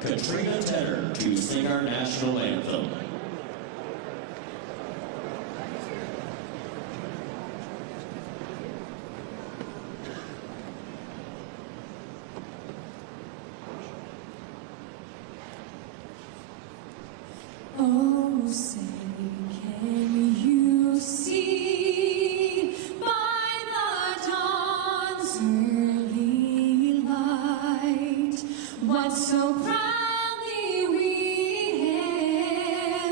Katrina Tedder to sing our national anthem. Oh, say, can you see by the dawn's early light what so proudly we hailed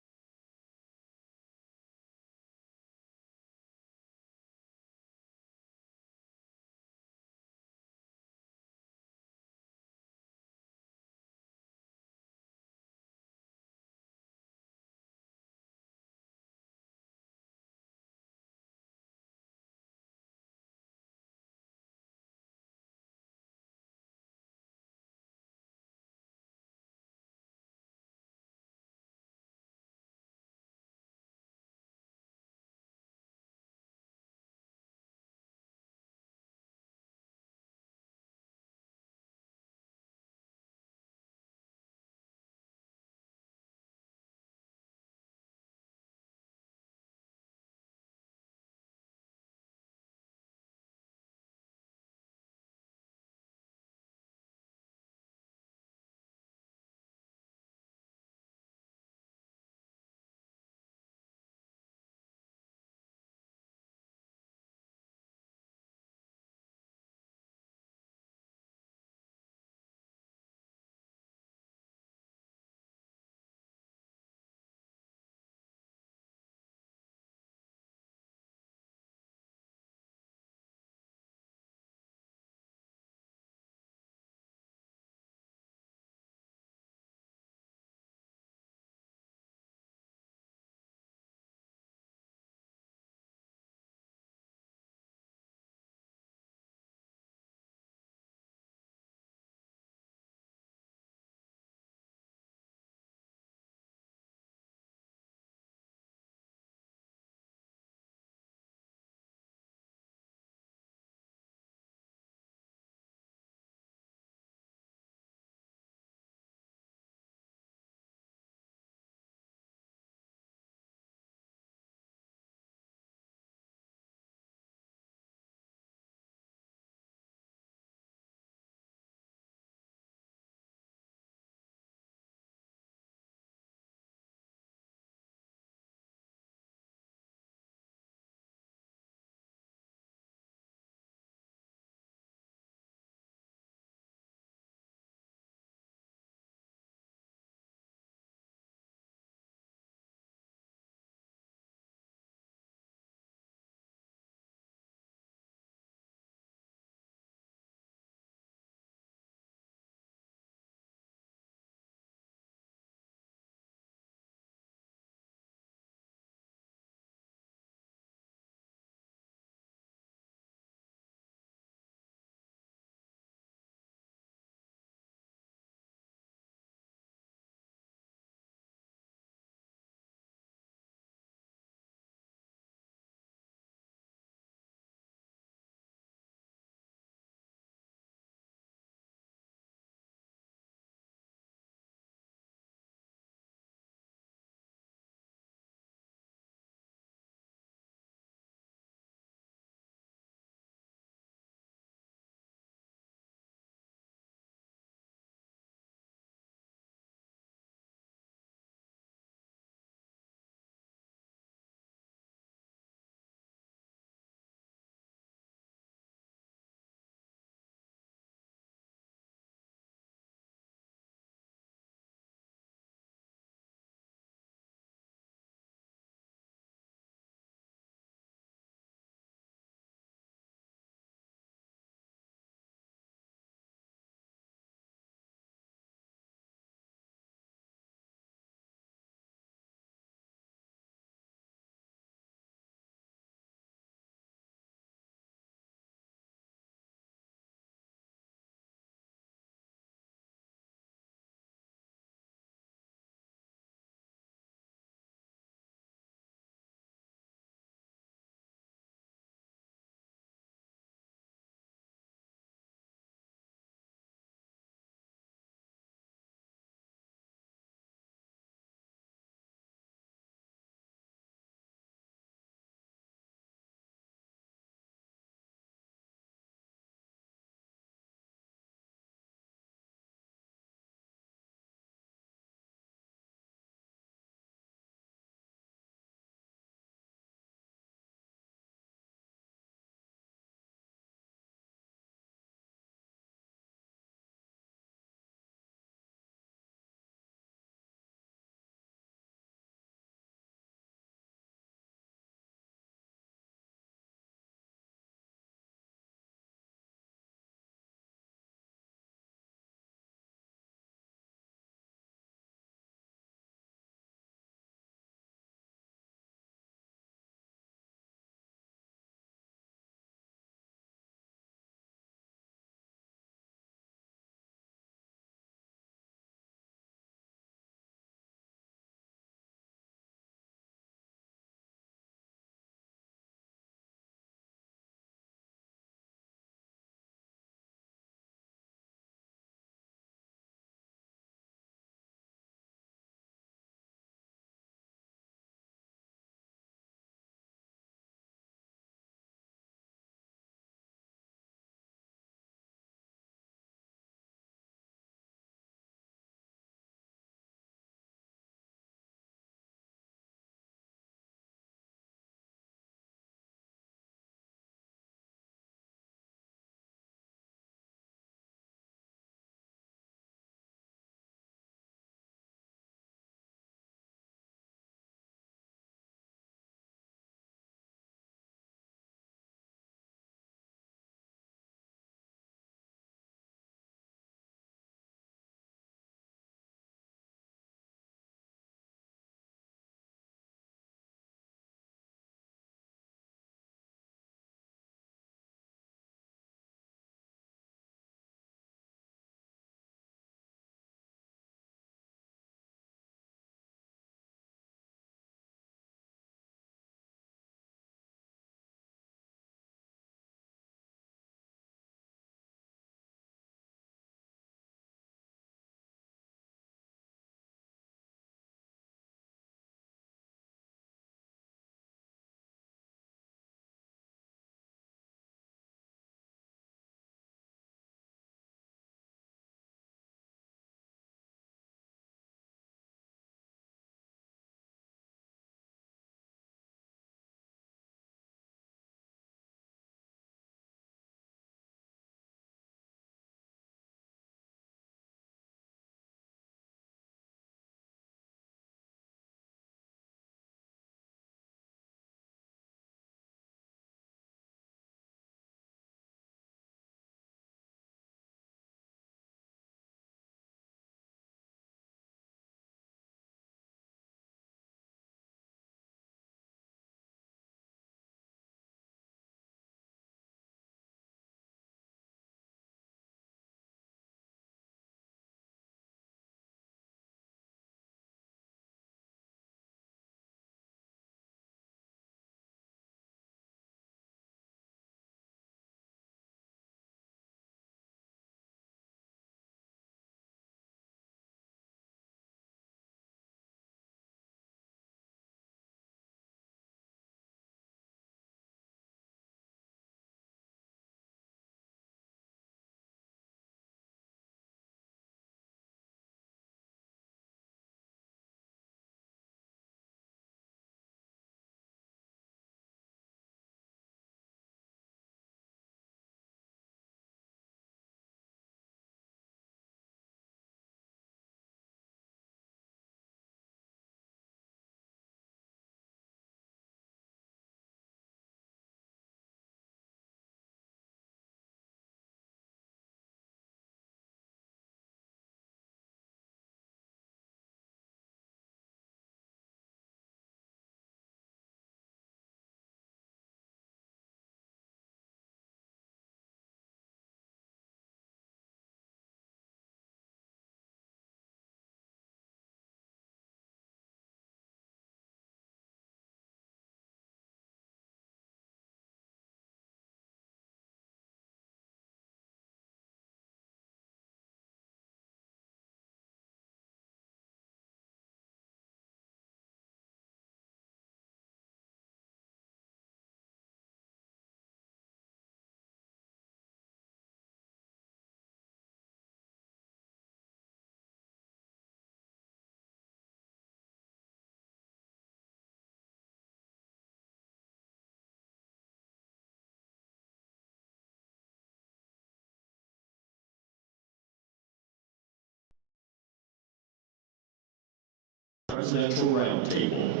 Presidential Roundtable.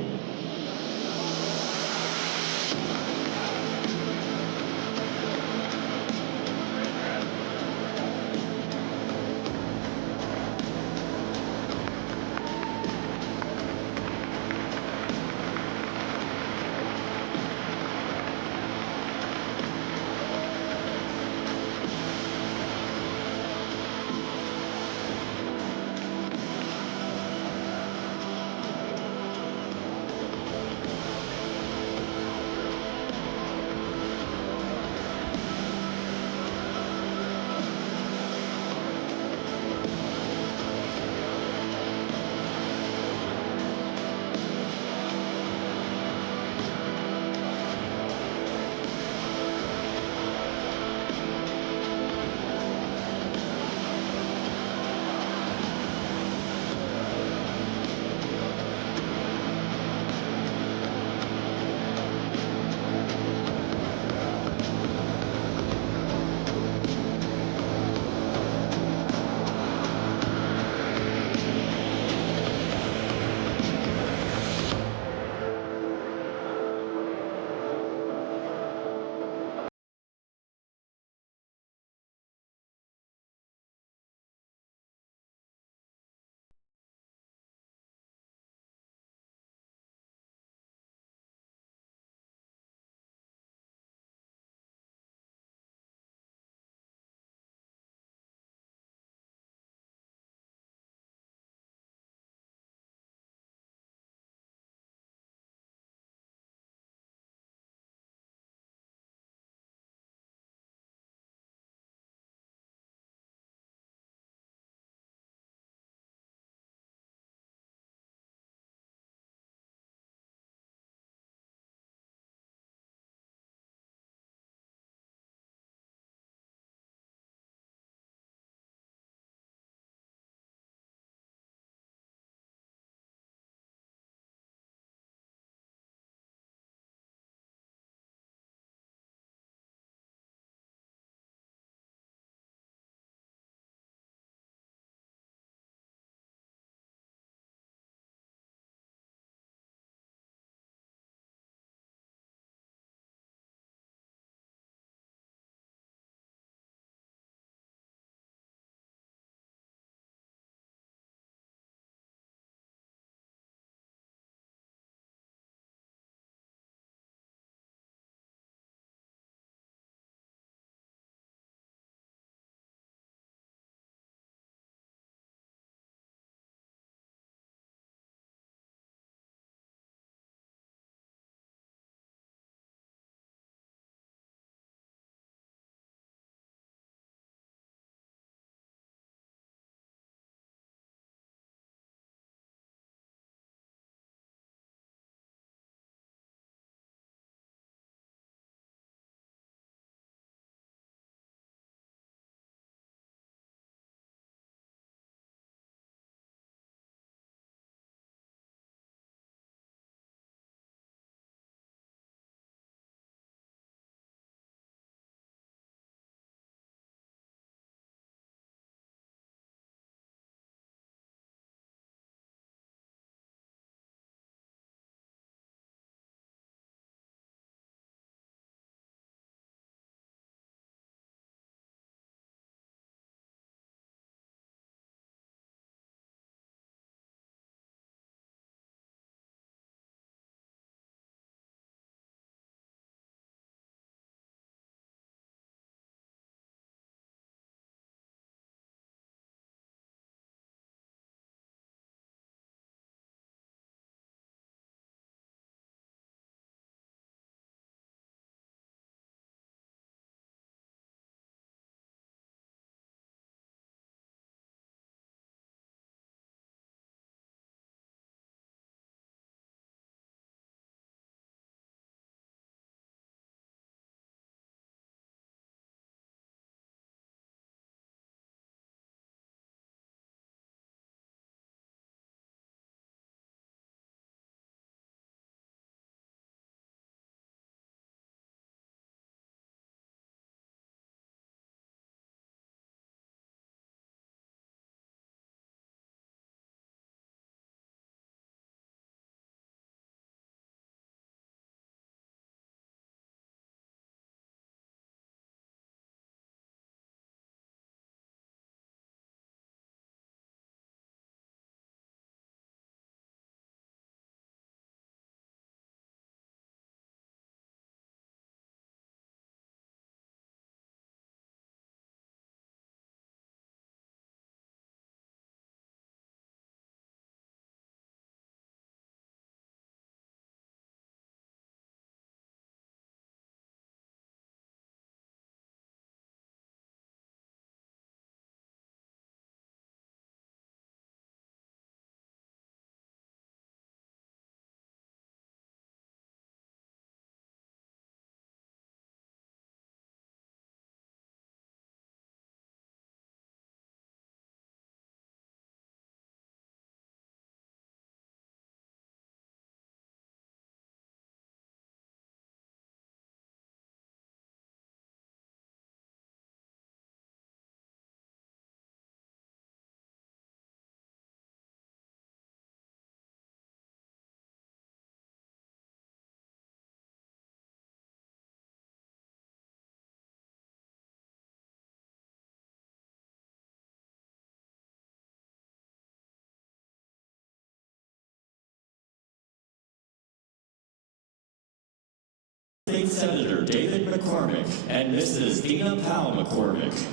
State Senator David McCormick and Mrs. Dina Powell McCormick.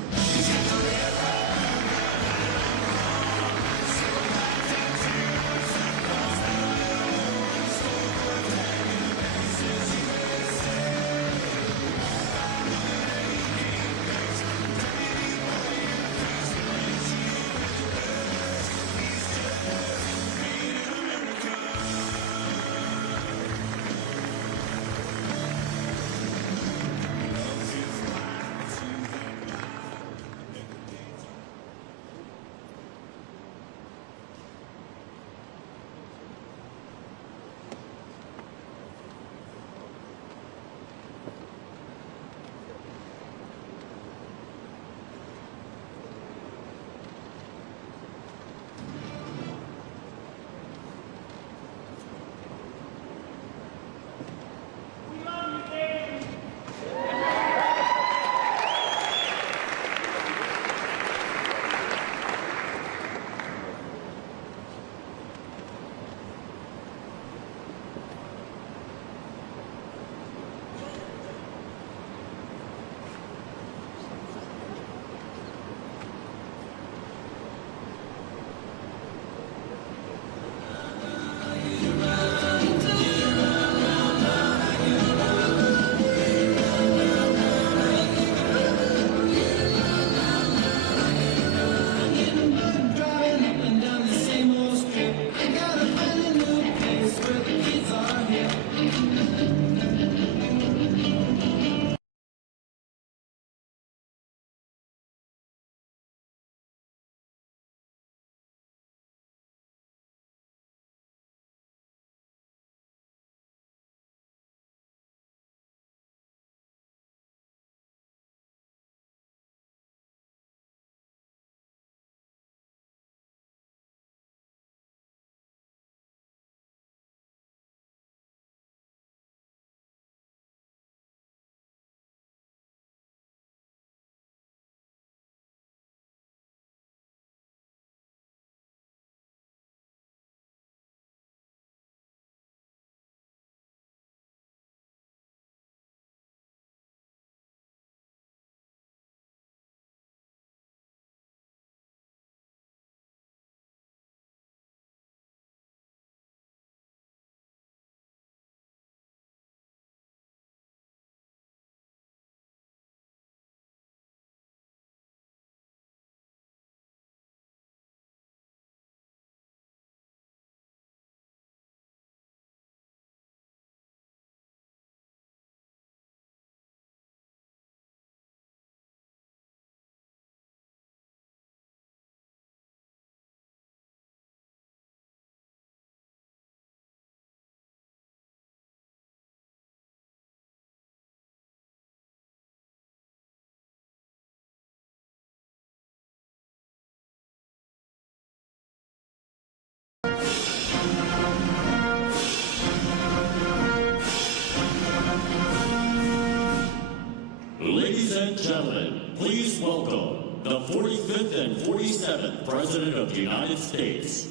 Ladies and gentlemen, please welcome the 45th and 47th President of the United States,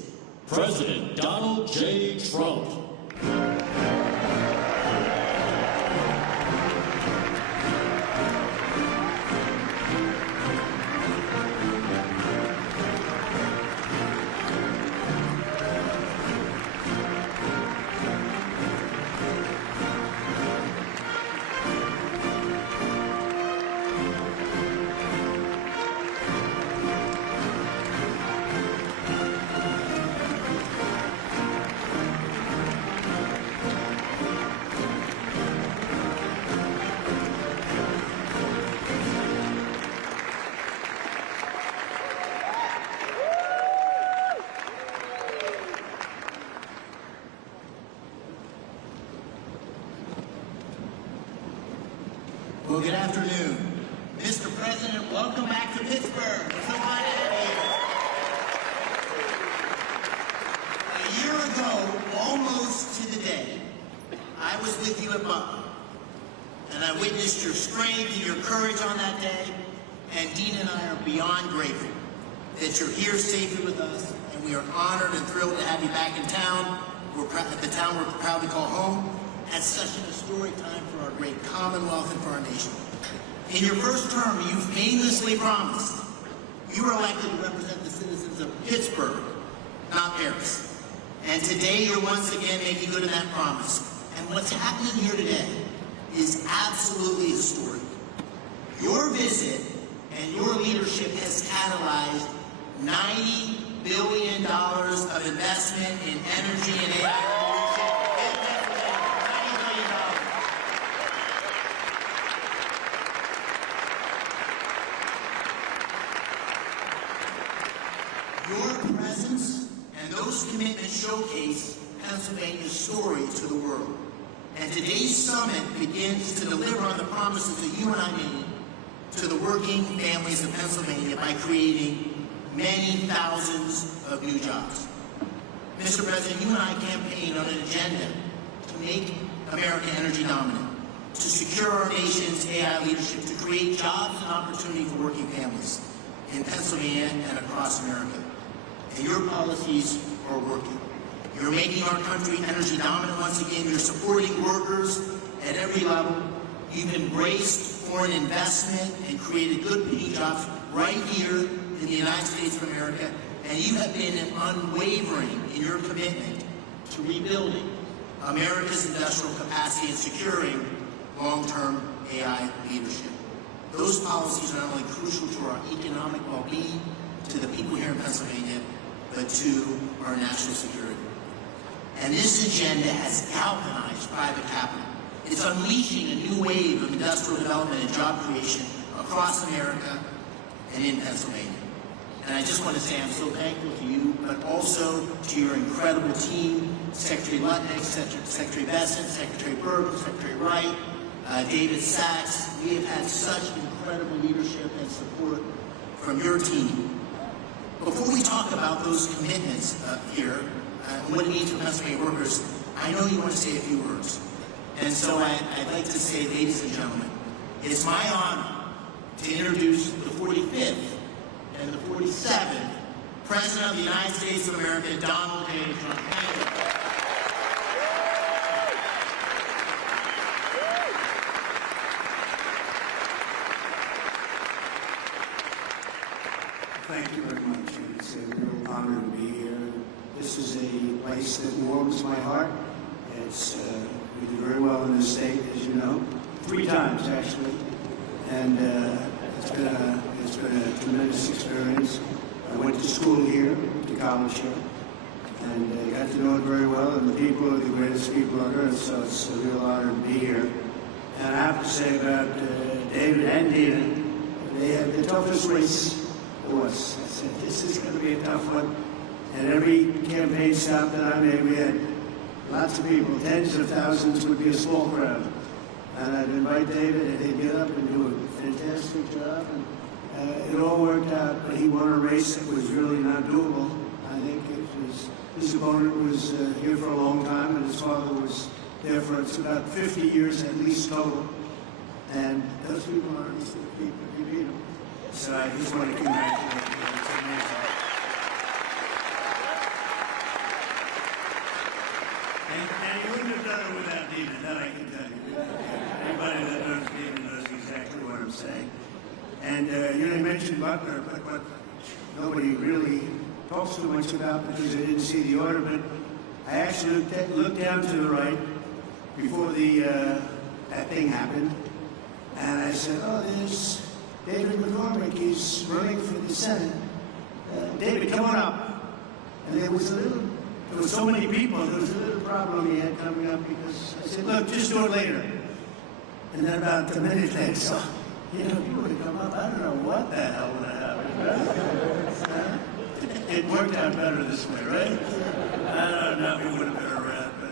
President Donald J. Trump. Well, good afternoon. Mr. President, welcome back to Pittsburgh. We're so glad to have you. A year ago, almost to the day, I was with you at Butler, and I witnessed your strength and your courage on that day, and Dina and I are beyond grateful that you're here safely with us, and we are honored and thrilled to have you back in town. The town we're proud to call home, at such an historic time for our great Commonwealth and for our nation. In your first term, you famously promised you were elected to represent the citizens of Pittsburgh, not Paris. And today you're once again making good on that promise. And what's happening here today is absolutely historic. Your visit and your leadership has catalyzed $90 billion of investment in energy and AI revolution. $90 billion. Your presence and those commitments showcase Pennsylvania's story to the world. And today's summit begins to deliver on the promises that you and I made to the working families of Pennsylvania by creating many thousands of new jobs. Mr. President, you and I campaigned on an agenda to make America energy dominant, to secure our nation's AI leadership, to create jobs and opportunity for working families in Pennsylvania and across America. And your policies are working. You're making our country energy dominant once again. You're supporting workers at every level. You've embraced foreign investment and created good paying jobs right here in the United States of America. And you have been unwavering in your commitment to rebuilding America's industrial capacity and securing long-term AI leadership. Those policies are not only crucial to our economic well-being, to the people here in Pennsylvania, but to our national security. And this agenda has galvanized private capital. It's unleashing a new wave of industrial development and job creation across America and in Pennsylvania. And I just want to say I'm so thankful to you, but also to your incredible team, Secretary Lutnick, Secretary Bessent, Secretary Burke, Secretary Wright, David Sachs. We have had such incredible leadership and support from your team. Before we talk about those commitments here, and what it means for Pennsylvania workers, I know you want to say a few words. And so I'd like to say, ladies and gentlemen, it's my honor to introduce the 45th and the 47th President of the United States of America, Donald J. Trump. Thank you very much. It's a real honor to be here. This is a place that warms my heart. It's we do very well in this state, as you know, 3 times actually, and it's been a tremendous experience. I went to school here, to college here, and got to know it very well. And the people are the greatest people on earth, so it's a real honor to be here. And I have to say about David and Dina, they have the toughest race for us. I said, this is going to be a tough one. And every campaign stop that I made, we had lots of people, tens of thousands would be a small crowd. And I'd invite David, and he'd get up and do a fantastic job. And it all worked out, but he won a race that was really not doable. I think his opponent was here for a long time, and his father was there for about 50 years at least total. And those people are the people who beat him. So I just want to congratulate you. It's amazing. And he wouldn't have done it without David, that I can tell you. Anybody that knows David knows exactly what I'm saying. And you mentioned Butler, but what nobody really talks too much about because I didn't see the order, but I actually looked down to the right before that thing happened, and I said, oh, there's David McCormick, he's running for the Senate. David, come on up. And there was so many people, there was a little problem he had coming up because I said, look, just do it later. And then about a minute later, so, you know, he would have come up, I don't know what the hell would have happened. It worked out better this way, right? I don't know if he would have been around, but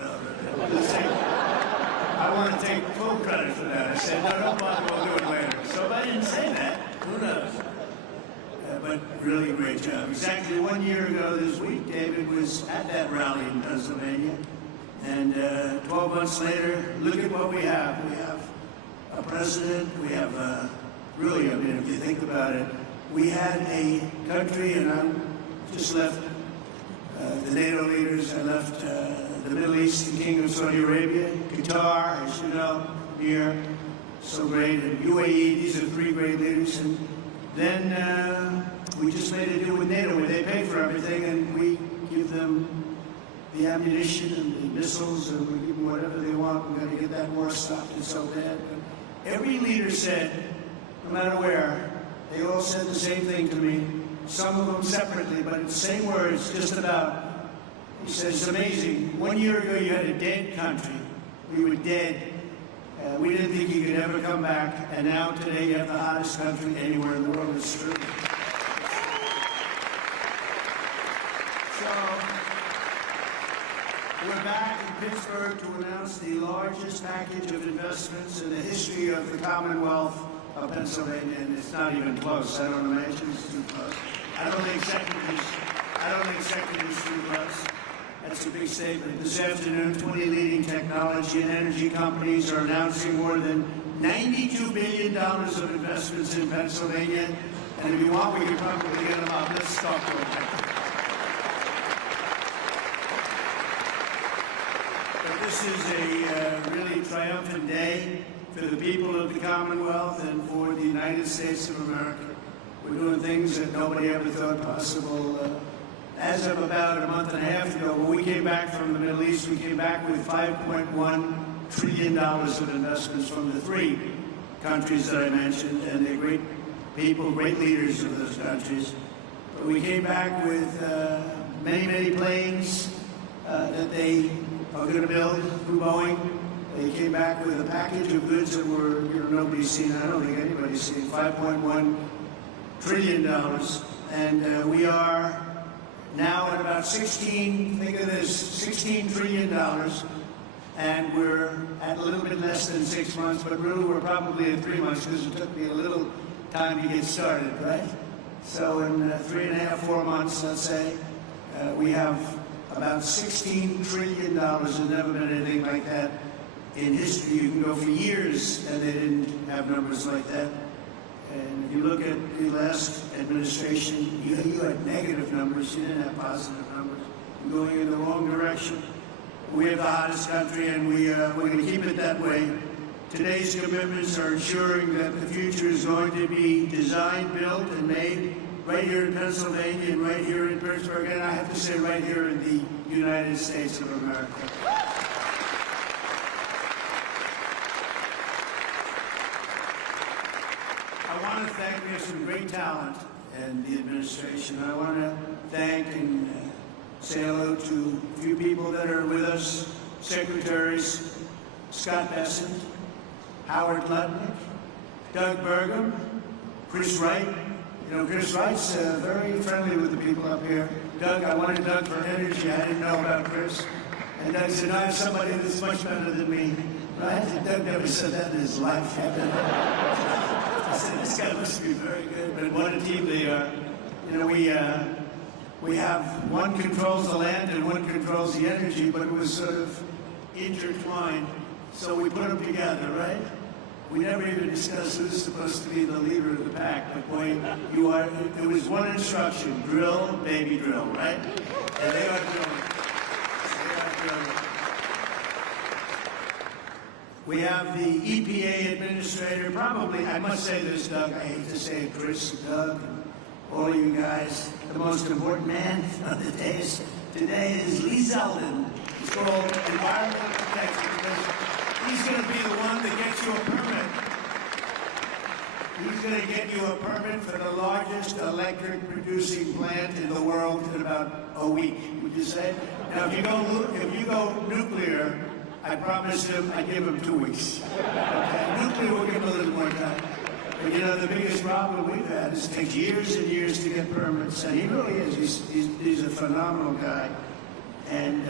I want to take full credit for that. I said, no, don't bother, we'll do it later. So if I didn't say that, who knows? But really great job. Exactly 1 year ago this week, David was at that rally in Pennsylvania. And 12 months later, look at what we have. We have a president, we have really, I mean, if you think about it, we had a country, and I just left the NATO leaders, I left the Middle East, the Kingdom of Saudi Arabia, Qatar, as you know, here, so great, and UAE, these are three great leaders. And then we just made a deal with NATO where they pay for everything and we give them the ammunition and the missiles and we give them whatever they want. We're going to get that war stopped. It's so bad. But every leader said, no matter where, they all said the same thing to me. Some of them separately, but in the same words, just about. He said, it's amazing. 1 year ago, you had a dead country. We were dead. We didn't think you could ever come back. And now, today, you have the hottest country anywhere in the world. It's true. So, we're back in Pittsburgh to announce the largest package of investments in the history of the Commonwealth of Pennsylvania, and it's not even close. I don't imagine it's too close. I don't think second is too close. That's a big statement. This afternoon, 20 leading technology and energy companies are announcing more than $92 billion of investments in Pennsylvania. And if you want, we can probably get them up. Let's talk for a second. But this is a really triumphant day for the people of the Commonwealth and for the United States of America. We're doing things that nobody ever thought possible. As of about a month and a half ago, when we came back from the Middle East, we came back with $5.1 trillion of investments from the three countries that I mentioned, and they're great people, great leaders of those countries. But we came back with many, many planes that they are going to build through Boeing. They came back with a package of goods that were, nobody's seen. I don't think anybody's seen. $5.1 trillion, and we are now at about 16. Think of this: $16 trillion, and we're at a little bit less than 6 months. But really, we're probably at 3 months because it took me a little time to get started, right? So in 3.5, 4 months, let's say, we have about $16 trillion. There's never been anything like that in history. You can go for years and they didn't have numbers like that. And if you look at the last administration, you had negative numbers, you didn't have positive numbers. You're going in the wrong direction. We have the hottest country, and we're going to keep it that way. Today's commitments are ensuring that the future is going to be designed, built, and made right here in Pennsylvania and right here in Pittsburgh, and I have to say right here in the United States of America. I want to thank, we have some great talent in the administration. I want to thank and say hello to a few people that are with us. Secretaries Scott Bessent, Howard Lutnick, Doug Burgum, Chris Wright. You know, Chris Wright's very friendly with the people up here. Doug, I wanted Doug for energy. I didn't know about Chris. And Doug said, I have somebody that's much better than me. Right? Doug never said that in his life. I said, this guy must be very good. But what a team they are. You know, we have one controls the land and one controls the energy, but it was sort of intertwined. So we put them together, right? We never even discussed who's supposed to be the leader of the pack. But boy, you are. There was one instruction: drill, baby, drill, right? And they are drilling. They are drilling. We have the EPA administrator. Probably, I must say this, Doug. I hate to say it, Chris, Doug, all of you guys. The most important man of the days today is Lee Zeldin. He's called Environmental Protection Commission. He's going to be the one that gets you a permit. He's going to get you a permit for the largest electric producing plant in the world in about a week. Would you say? Now, if you go nuclear, I promised him I'd give him 2 weeks. Okay? Nuclear will give him a little more time. But you know, the biggest problem we've had is it takes years and years to get permits, and he really is. He's a phenomenal guy, and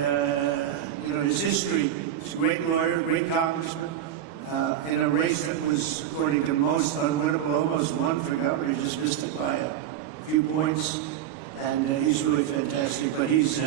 you know, his history. He's a great lawyer, great congressman, in a race that was, according to most, unwinnable, almost won for governor. He just missed it by a few points, and he's really fantastic. But he's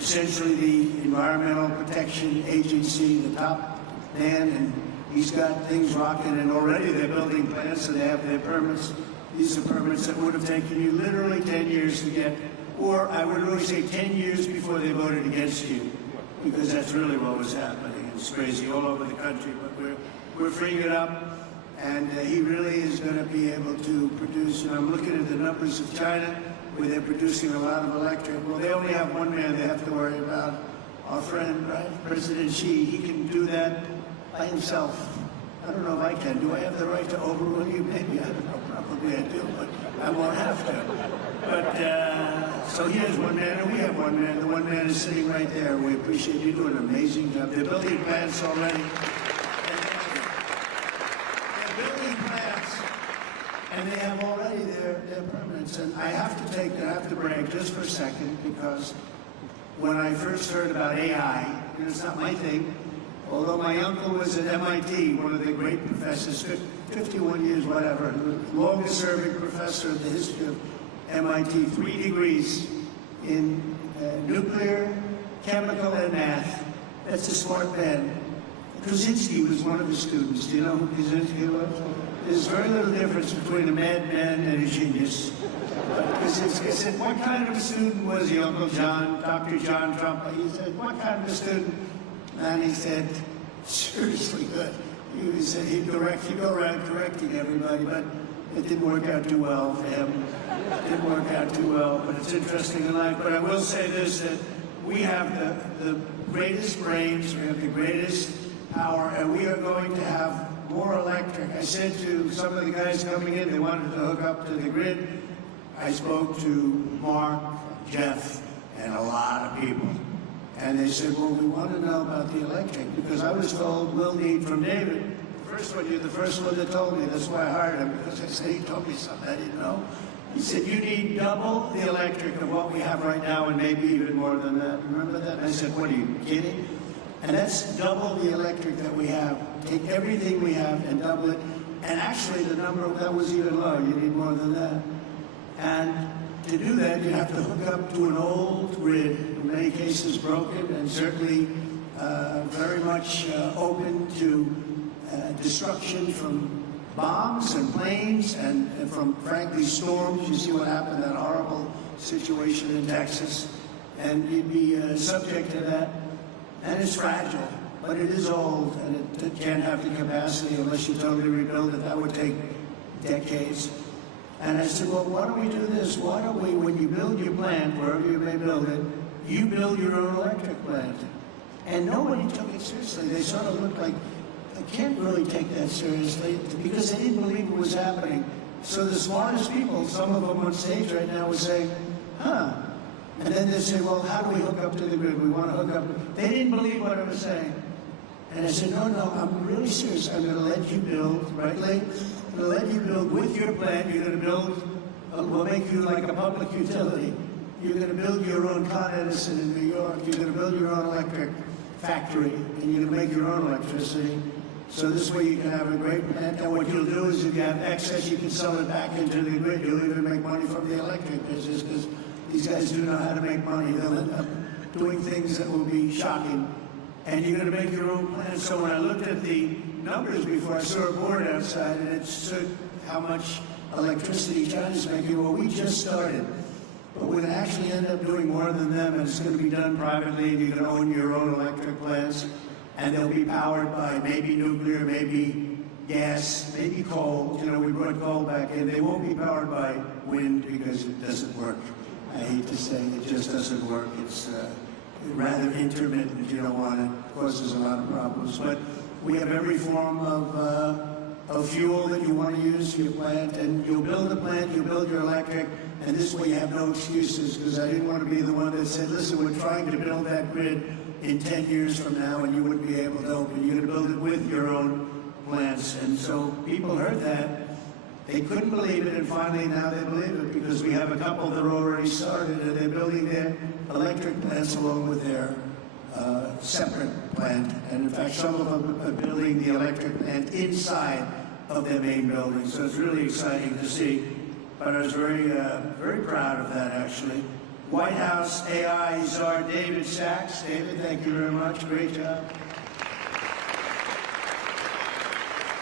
essentially the Environmental Protection Agency, the top man, and he's got things rocking, and already they're building plants and they have their permits. These are permits that would have taken you literally 10 years to get, or I would really say 10 years before they voted against you. because that's really what was happening. It's crazy all over the country, but we're freeing it up, and he really is going to be able to produce. And I'm looking at the numbers of China, where they're producing a lot of electric. Well, they only have one man they have to worry about. Our friend, right, President Xi, he can do that by himself. I don't know if I can. Do I have the right to overrule you? Maybe. I don't know. Probably I do, but I won't have to. But, so he has one man, and we have one man. The one man is sitting right there. We appreciate you doing an amazing job. They're building plants already. They're building plants, and they have already their permits. And I have to brag just for a second, because when I first heard about AI, and it's not my thing, although my uncle was at MIT, one of the great professors, 51 years, whatever, the longest serving professor of the history of MIT, 3 degrees in nuclear, chemical, and math. That's a smart man. Krasinski was one of his students. Do you know who Krasinski was? There's very little difference between a madman and a genius. Krasinski said, what kind of a student was he, Uncle John, Dr. John Trump? He said, what kind of a student? And he said, seriously good. He said he'd go around correcting everybody, but it didn't work out too well for him. It didn't work out too well, but it's interesting in life. But I will say this, that we have the greatest brains, we have the greatest power, and we are going to have more electric. I said to some of the guys coming in, they wanted to hook up to the grid. I spoke to Mark, Jeff, and a lot of people. And they said, well, we want to know about the electric, because I was told we'll need from David. You're the first one that told me. That's why I hired him, because I said he told me something I didn't know. He said, you need double the electric of what we have right now, and maybe even more than that. Remember that? And I said, what are you kidding? And that's double the electric that we have. Take everything we have and double it. And actually, the number, that was even low. You need more than that. And to do that, you have to hook up to an old grid, in many cases broken, and certainly very much open to destruction from bombs and planes and from, frankly, storms. You see what happened, that horrible situation in Texas. And you'd be subject to that. And it's fragile, but it is old, and it can't have the capacity unless you totally rebuild it. That would take decades. And I said, well, why don't we do this? Why don't we, when you build your plant, wherever you may build it, you build your own electric plant. And nobody took it seriously. They sort of looked like, I can't really take that seriously, because they didn't believe it was happening. So the smartest people, some of them on stage right now, would say, huh. And then they say, well, how do we hook up to the grid? We want to hook up. They didn't believe what I was saying. And I said, no, I'm really serious. I'm going to let you build, right, Lee? I'm going to let you build with your plant. You're going to build, we'll make you like a public utility. You're going to build your own Con Edison in New York. You're going to build your own electric factory, and you're going to make your own electricity. So this way you can have a great plant. And what you'll do is if you have excess, you can sell it back into the grid. You'll even make money from the electric business, because these guys do know how to make money. They'll end up doing things that will be shocking. And you're going to make your own plan. So when I looked at the numbers before, I saw a board outside, and it showed how much electricity China's making. Well, we just started. But we're going to actually end up doing more than them, and it's going to be done privately, and you're going to own your own electric plants, and they'll be powered by maybe nuclear, maybe gas, maybe coal. You know, we brought coal back in. They won't be powered by wind because it doesn't work. I hate to say it just doesn't work. It's rather intermittent. You don't want it. It causes a lot of problems. But we have every form of fuel that you want to use for your plant, and you'll build a plant, you'll build your electric, and this way you have no excuses, because I didn't want to be the one that said, listen, we're trying to build that grid in 10 years from now, and you wouldn't be able to open. You're going to build it with your own plants. And so people heard that. They couldn't believe it, and finally now they believe it, because we have a couple that are already started, and they're building their electric plants along with their separate plant. And in fact, some of them are building the electric plant inside of their main building. So it's really exciting to see. But I was very proud of that, actually. White House AI czar David Sachs. David, thank you very much. Great job.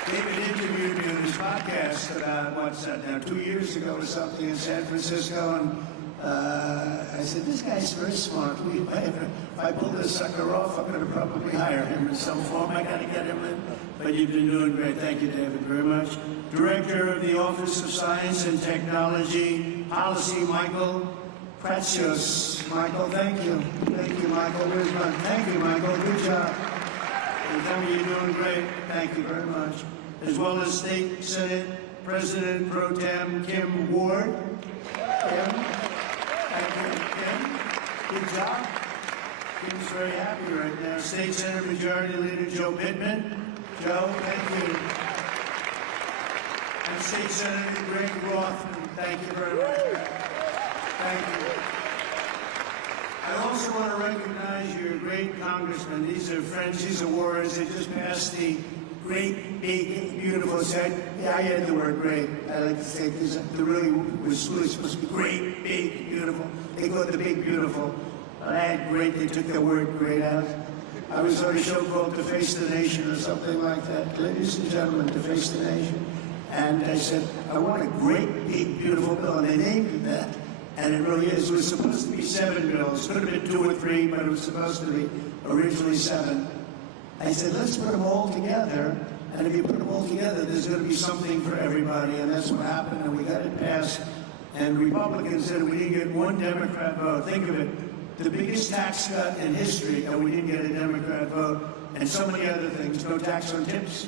David interviewed me on his podcast about, what's that now, 2 years ago or something in San Francisco, and I said, this guy's very smart. If I pull this sucker off, I'm going to probably hire him in some form. I got to get him in. But you've been doing great. Thank you, David, very much. Director of the Office of Science and Technology Policy, Michael Pratsios. Michael, thank you. Thank you, Michael. Where's my... Thank you, Michael. Good job. You tell me you're doing great. Thank you very much. As well as State Senate President Pro Tem Kim Ward. Kim. Thank you, Kim. Good job. Kim's very happy right now. State Senate Majority Leader Joe Pittman. Joe, thank you. And State Senator Greg Rothman. Thank you very much. Thank you. I also want to recognize your great congressmen. These are friends, these are warriors. They just passed the great, big, beautiful set. Yeah, I had the word great. I like to say because it really was really supposed to be great, big, beautiful. They call it the big, beautiful. I had great, they took the word great out. I was on a show called To Face the Nation or something like that. Ladies and gentlemen, To Face the Nation. And I said, I want a great, big, beautiful bill. And they named it that. And it really is. It was supposed to be 7 bills. Could have been 2 or 3, but it was supposed to be originally 7. I said, let's put them all together. And if you put them all together, there's going to be something for everybody. And that's what happened. And we got it passed. And Republicans said we didn't get 1 Democrat vote. Think of it. The biggest tax cut in history, and we didn't get a Democrat vote. And so many other things. No tax on tips.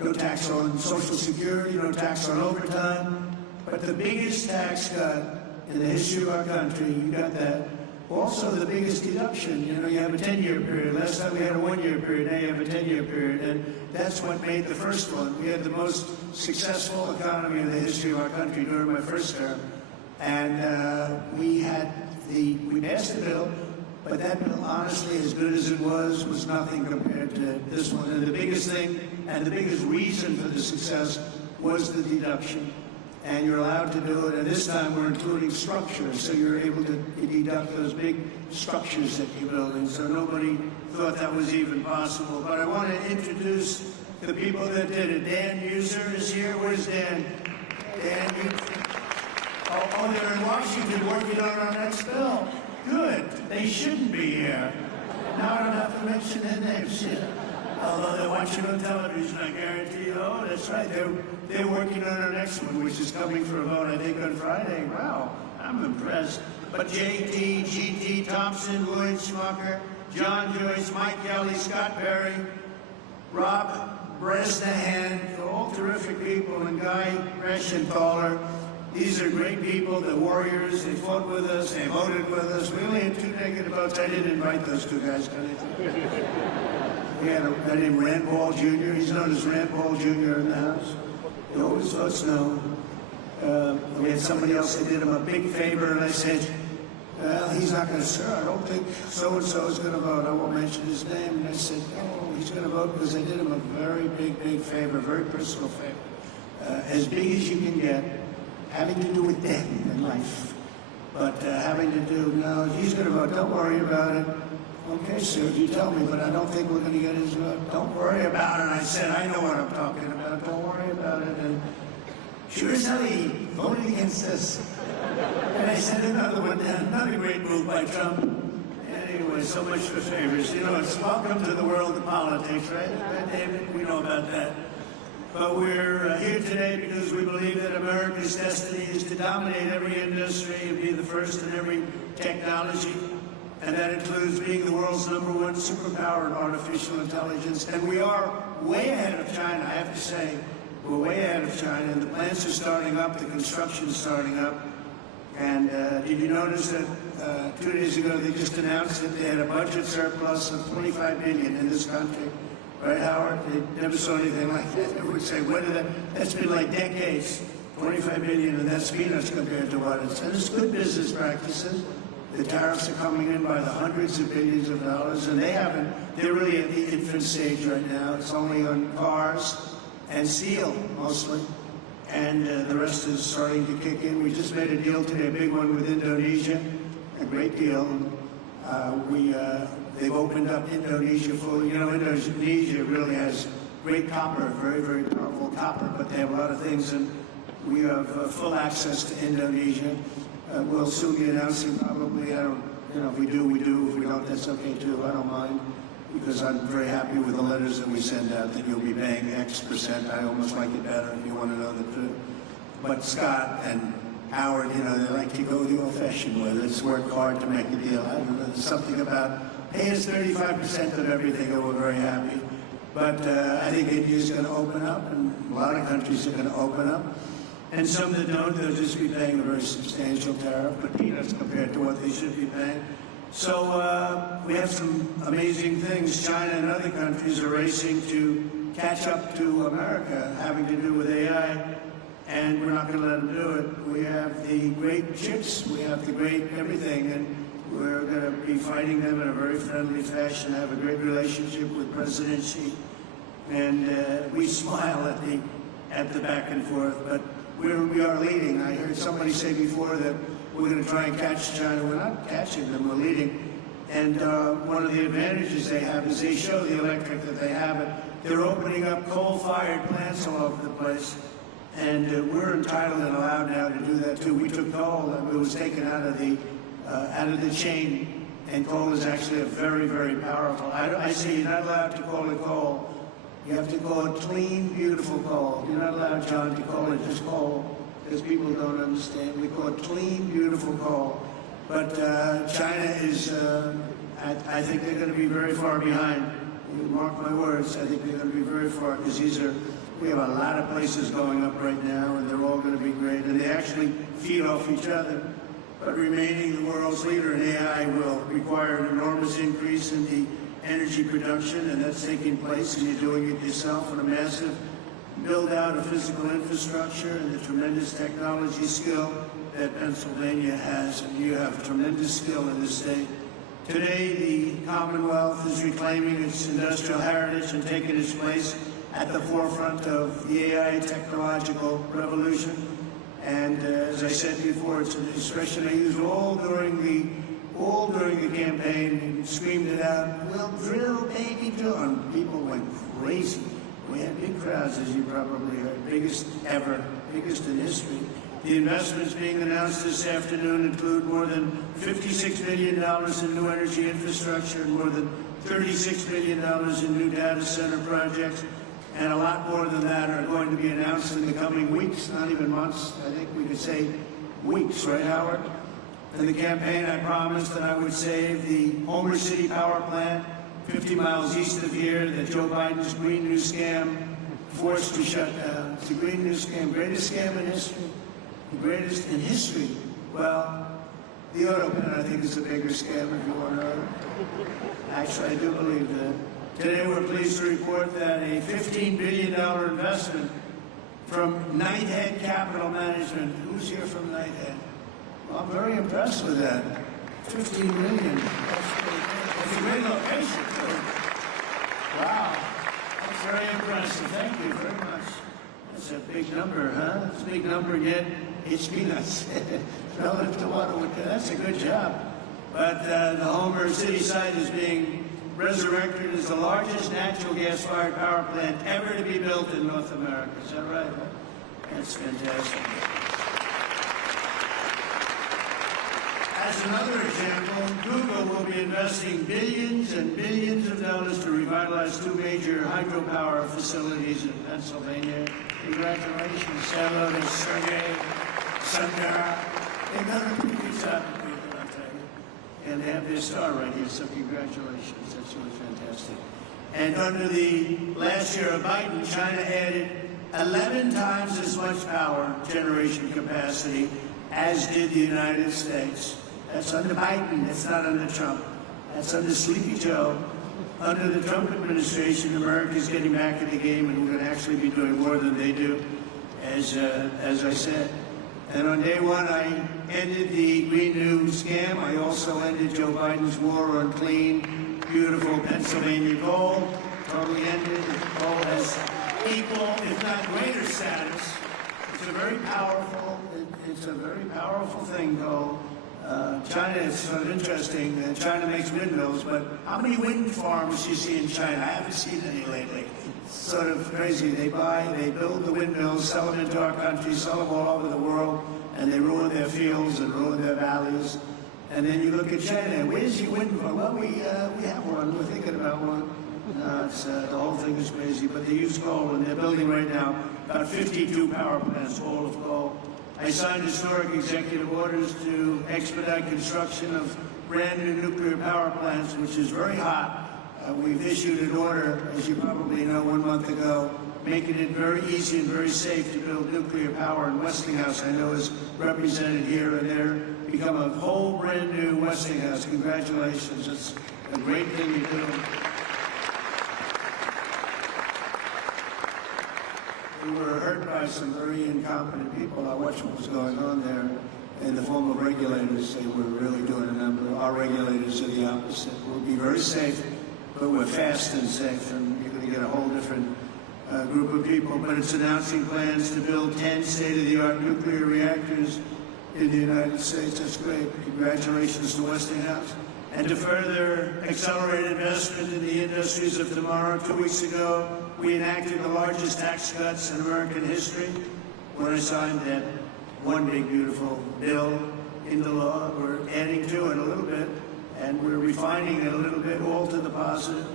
No tax on Social Security. No tax on overtime. But the biggest tax cut in the history of our country, you got that. Also, the biggest deduction, you know, you have a 10-year period. Last time we had a 1-year period, now you have a 10-year period. And that's what made the first one. We had the most successful economy in the history of our country during my first term. And we passed the bill, but that bill, honestly, as good as it was nothing compared to this one. And the biggest thing, and the biggest reason for the success was the deduction. And you're allowed to do it, and this time we're including structures, so you're able to deduct those big structures that you're building, so nobody thought that was even possible. But I want to introduce the people that did it. Dan User is here. Where's Dan? Dan User. Oh, they're in Washington working on our next bill. Good. They shouldn't be here. Now I don't have to mention their names yet. Although they're watching on television, I guarantee you. Oh, that's right. They're working on our next one, which is coming for a vote, I think, on Friday. Wow, I'm impressed. But J.T., G.T., Thompson, Lloyd Schmucker, John Joyce, Mike Kelly, Scott Perry, Rob Bresnahan, all terrific people, and Guy Reschenthaler. These are great people, the warriors. They fought with us. They voted with us. We only had 2 negative votes. I didn't invite those 2 guys. We had a guy named Rand Paul Jr. He's known as Rand Paul Jr. in the House. He always votes no. We had somebody else that did him a big favor, and I said, well, he's not going to serve. I don't think so-and-so is going to vote. I won't mention his name. And I said, oh, he's going to vote because I did him a very big, big favor, very personal favor. As big as you can get, having to do with death in life. But having to do, no, he's going to vote. Don't worry about it. Okay, sir, you tell me, but I don't think we're going to get his vote. Don't worry about it. I said, I know what I'm talking about. Don't worry about it. And sure as hell, he voted against us. And I sent another one down. Another great move by Trump. Anyway, so much for favors. You know, it's welcome to the world of politics, right? Right, David? We know about that. But we're here today because we believe that America's destiny is to dominate every industry and be the first in every technology. And that includes being the world's #1 superpower in artificial intelligence. And we are way ahead of China, I have to say. We're way ahead of China, and the plants are starting up, the construction's starting up. And did you notice that 2 days ago they just announced that they had a budget surplus of $25 billion in this country? Right, Howard? They never saw anything like that. They would say, what did that? That's been like decades. $25 billion, and that's peanuts compared to what it's. And it's good business practices. The tariffs are coming in by the hundreds of billions of dollars, and they're really at the infant stage right now. It's only on cars and steel, mostly. And the rest is starting to kick in. We just made a deal today, a big one with Indonesia, a great deal. They've opened up Indonesia fully. You know, Indonesia really has great copper, very, very powerful copper, but they have a lot of things, and we have full access to Indonesia. we'll soon be announcing probably, if we do, we do. If we don't, that's okay too. I don't mind, because I'm very happy with the letters that we send out that you'll be paying X%. I almost like it better if you want to know the truth. But Scott and Howard, they like to go the old-fashioned way. Let's work hard to make a deal. I don't know, there's something about pay us 35% of everything, and we're very happy. But I think India's going to open up, and a lot of countries are going to open up. And some that don't, they'll just be paying a very substantial tariff, but peanuts compared to what they should be paying. So we have some amazing things. China and other countries are racing to catch up to America, having to do with AI, and we're not going to let them do it. We have the great chips, we have the great everything, and we're going to be fighting them in a very friendly fashion, have a great relationship with President Xi. And we smile at the back and forth, but we are leading. I heard somebody say before that we're going to try and catch China. We're not catching them, we're leading. And one of the advantages they have is they show the electric that they have it. They're opening up coal-fired plants all over the place. And we're entitled and allowed now to do that too. We took coal, it was taken out of the chain, and coal is actually a very, very powerful. I say you're not allowed to call it coal. You have to call it clean, beautiful coal. You're not allowed, John, to call it just coal, because people don't understand. We call it clean, beautiful coal. But China is, I think they're going to be very far behind. You mark my words, I think they're going to be very far, because we have a lot of places going up right now, and they're all going to be great, and they actually feed off each other. But remaining the world's leader in AI will require an enormous increase in the energy production, and that's taking place, and you're doing it yourself, and a massive build-out of physical infrastructure and the tremendous technology skill that Pennsylvania has, and you have tremendous skill in this state. Today, the Commonwealth is reclaiming its industrial heritage and taking its place at the forefront of the AI technological revolution. And as I said before, it's an expression I used all during the campaign, and screamed it out, "We'll drill, baby, drill." And people went crazy. We had big crowds, as you probably heard, biggest ever, biggest in history. The investments being announced this afternoon include more than $56 million in new energy infrastructure and more than $36 million in new data center projects. And a lot more than that are going to be announced in the coming weeks, not even months. I think we could say weeks, right, Howard? In the campaign, I promised that I would save the Homer City power plant 50 miles east of here that Joe Biden's Green New Scam forced to shut down. It's the Green New Scam, greatest scam in history, the greatest in history. Well, the auto plant, I think, is a bigger scam, if you want to know. Actually, I do believe that. Today, we're pleased to report that a $15 billion investment from Knighthead Capital Management. Who's here from Knighthead? Well, I'm very impressed with that. $15 million. That's a great location, too. Wow. That's very impressive. Thank you very much. That's a big number, huh? It's a big number, yet it's peanuts. Relative to what that's a good job. But the Homer City site is being resurrected as the largest natural gas-fired power plant ever to be built in North America. Is that right? That's fantastic. As another example, Google will be investing billions and billions of dollars to revitalize two major hydropower facilities in Pennsylvania. Congratulations, hello to Sergey, Sundar. They've done a pretty good job, I'll tell you. And they have their star right here, so congratulations. That's really fantastic. And under the last year of Biden, China added 11 times as much power generation capacity as did the United States. That's under Biden. That's not under Trump. That's under Sleepy Joe. Under the Trump administration, America's getting back in the game, and we're going to actually be doing more than they do, as I said. And on day one, I ended the Green New Scam. I also ended Joe Biden's war on clean, beautiful Pennsylvania coal. Totally ended. Coal has equal, if not greater status. It's a very powerful thing, coal. China is sort of interesting. China makes windmills, but how many wind farms do you see in China? I haven't seen any lately. It's sort of crazy. They build the windmills, sell them into our country, sell them all over the world, and they ruin their fields and ruin their valleys. And then you look at China. Where's your wind farm? Well, we have one. We're thinking about one. The whole thing is crazy, but they use coal, and they're building right now about 52 power plants, all of coal. I signed historic executive orders to expedite construction of brand new nuclear power plants, which is very hot. We've issued an order, as you probably know, 1 month ago, making it very easy and very safe to build nuclear power. And Westinghouse, I know, is represented here, and they're become a whole brand new Westinghouse. Congratulations. It's a great thing you're doing. We were hurt by some very incompetent people. I watched what was going on there. In the form of regulators, they were really doing a number. Our regulators are the opposite. We'll be very safe, but we're fast and safe, and you're going to get a whole different group of people. But it's announcing plans to build 10 state-of-the-art nuclear reactors in the United States. That's great. Congratulations to Westinghouse. And to further accelerate investment in the industries of tomorrow, 2 weeks ago, we enacted the largest tax cuts in American history. When I signed that one big, beautiful bill into law, we're adding to it a little bit, and we're refining it a little bit, all to the positive.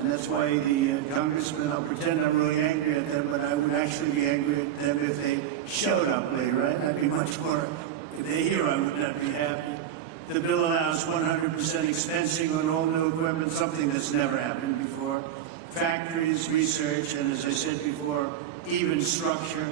And that's why the congressmen, I'll pretend I'm really angry at them, but I would actually be angry at them if they showed up late, right? I'd be much more, if they're here, I would not be happy. The bill allows 100% expensing on all new equipment, something that's never happened before. Factories, research, and as I said before, even structure.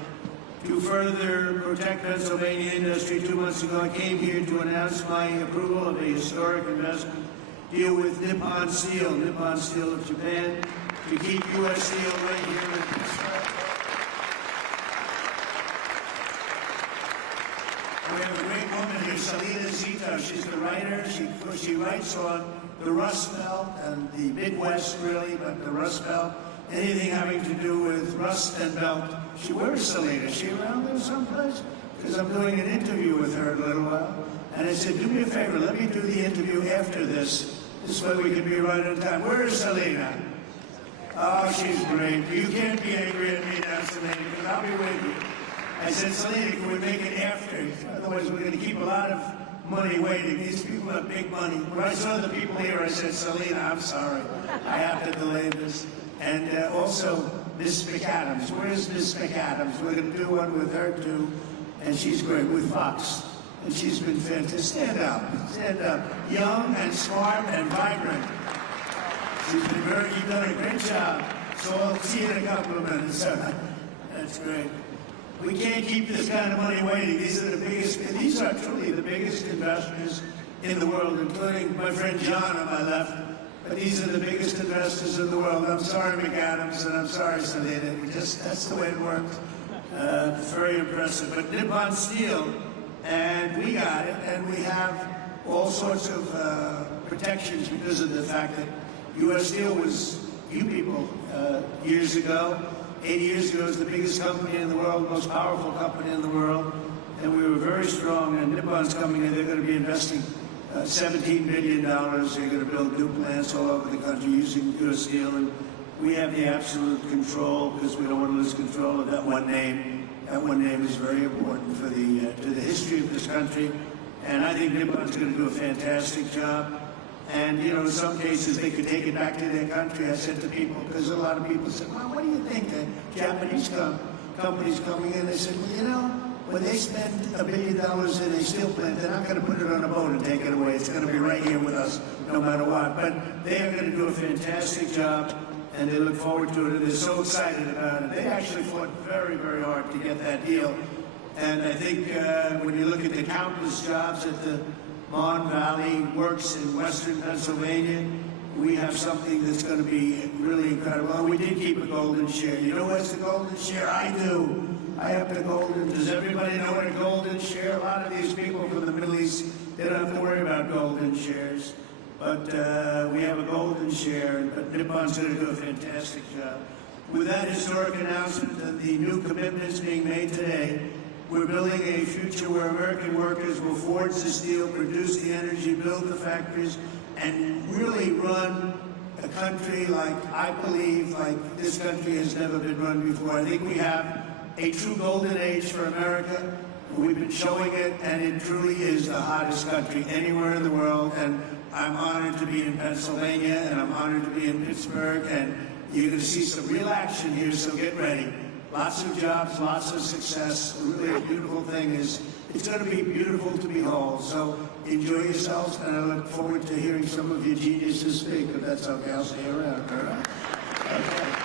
To further protect Pennsylvania industry, 2 months ago I came here to announce my approval of a historic investment deal with Nippon Steel of Japan, to keep U.S. Steel right here in Pittsburgh. We have a great woman here, Salina Zito. She's the writer. She writes on the Rust Belt and the Midwest, really, but the Rust Belt. Anything having to do with Rust and Belt. Where is Salina? Is she around there someplace? Because I'm doing an interview with her in a little while. And I said, do me a favor, let me do the interview after this. This way we can be right on time. Where is Salina? Oh, she's great. You can't be angry at me now, Salina, because I'll be with you. I said, Salina, can we make it after? Otherwise, we're going to keep a lot of money waiting. These people have big money. When I saw the people here, I said, Salina, I'm sorry. I have to delay this. And also, Miss McAdams. Where's Miss McAdams? We're going to do one with her, too. And she's great, with Fox. And she's been fantastic. Stand up. Stand up. Young and smart and vibrant. You've done a great job. So I'll see you in a couple of minutes. That's great. We can't keep this kind of money waiting. These are truly the biggest investors in the world, including my friend John on my left. But these are the biggest investors in the world. I'm sorry, McAdams, and I'm sorry, Salina. That's the way it works. It's very impressive. But Nippon Steel, and we got it, and we have all sorts of protections because of the fact that U.S. Steel was, you people, years ago, 80 years ago, was the biggest company in the world, most powerful company in the world, and we were very strong, and Nippon's coming in, they're going to be investing $17 billion. They're going to build new plants all over the country using U.S. Steel, and we have the absolute control because we don't want to lose control of that one name. That one name is very important for to the history of this country, and I think Nippon's going to do a fantastic job. And, you know, in some cases, they could take it back to their country. I said to people, because a lot of people said, well, what do you think? The Japanese companies coming in, they said, well, you know, when they spend $1 billion in a steel plant, they're not going to put it on a boat and take it away. It's going to be right here with us, no matter what. But they are going to do a fantastic job, and they look forward to it, and they're so excited about it. They actually fought very, very hard to get that deal. And I think when you look at the countless jobs at the Mon Valley Works in western Pennsylvania, we have something that's going to be really incredible. And we did keep a golden share. You know what's the golden share? I do. I have the golden. Does everybody know what a golden share? A lot of these people from the Middle East, they don't have to worry about golden shares. But we have a golden share, but Nippon's going to do a fantastic job. With that historic announcement and the new commitments being made today, We're building a future where American workers will forge the steel, produce the energy, build the factories, and really run a country like, I believe, like this country has never been run before. I think we have a true golden age for America. We've been showing it, and it truly is the hottest country anywhere in the world. And I'm honored to be in Pennsylvania, and I'm honored to be in Pittsburgh, and you're going to see some real action here, so get ready. Lots of jobs, lots of success. Really a beautiful thing is, it's going to be beautiful to behold. So enjoy yourselves, and I look forward to hearing some of your geniuses speak, if that's okay. I'll see you around. All right? Okay.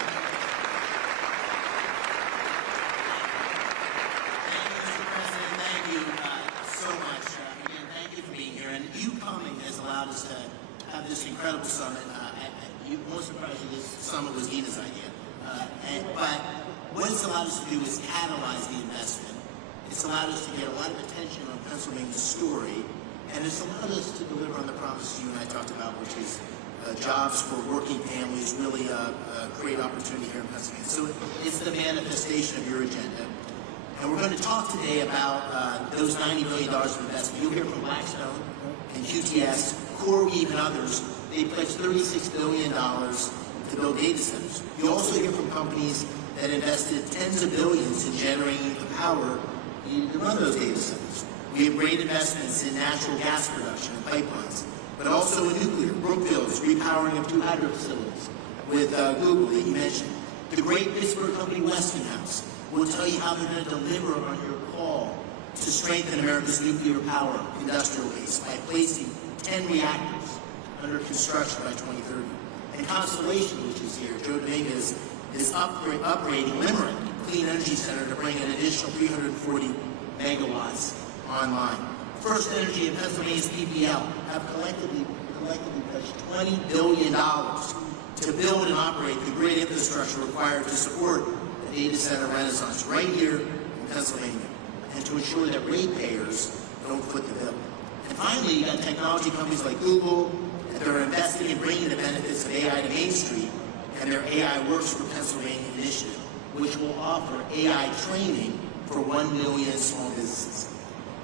This incredible summit. Most surprisingly, this summit was Gina's idea. But what it's allowed us to do is catalyze the investment. It's allowed us to get a lot of attention on Pennsylvania's story, and it's allowed us to deliver on the promise you and I talked about, which is jobs for working families, really a great opportunity here in Pennsylvania. So it's the manifestation of your agenda. And we're going to talk today about those $90 billion of investment. You'll hear from Blackstone and QTS, CoreWeave, and others. They pledged $36 billion to build data centers. You also hear from companies that invested tens of billions in generating the power needed to run those data centers. We have great investments in natural gas production and pipelines, but also in nuclear. Brookfield's repowering of 2 hydro facilities with Google that you mentioned. The great Pittsburgh company Westinghouse will tell you how they're going to deliver on your call to strengthen America's nuclear power industrial base by placing 10 reactors under construction by 2030. And Constellation, which is here, Joe Dominguez, is upgrading Limerick Clean Energy Center to bring an additional 340 megawatts online. First Energy and Pennsylvania's PPL have collectively pledged $20 billion to build and operate the grid infrastructure required to support the data center renaissance right here in Pennsylvania, and to ensure that ratepayers don't foot the bill. And finally, you got technology companies like Google that are investing in bringing the benefits of AI to Main Street, and their AI Works for Pennsylvania initiative, which will offer AI training for 1 million small businesses.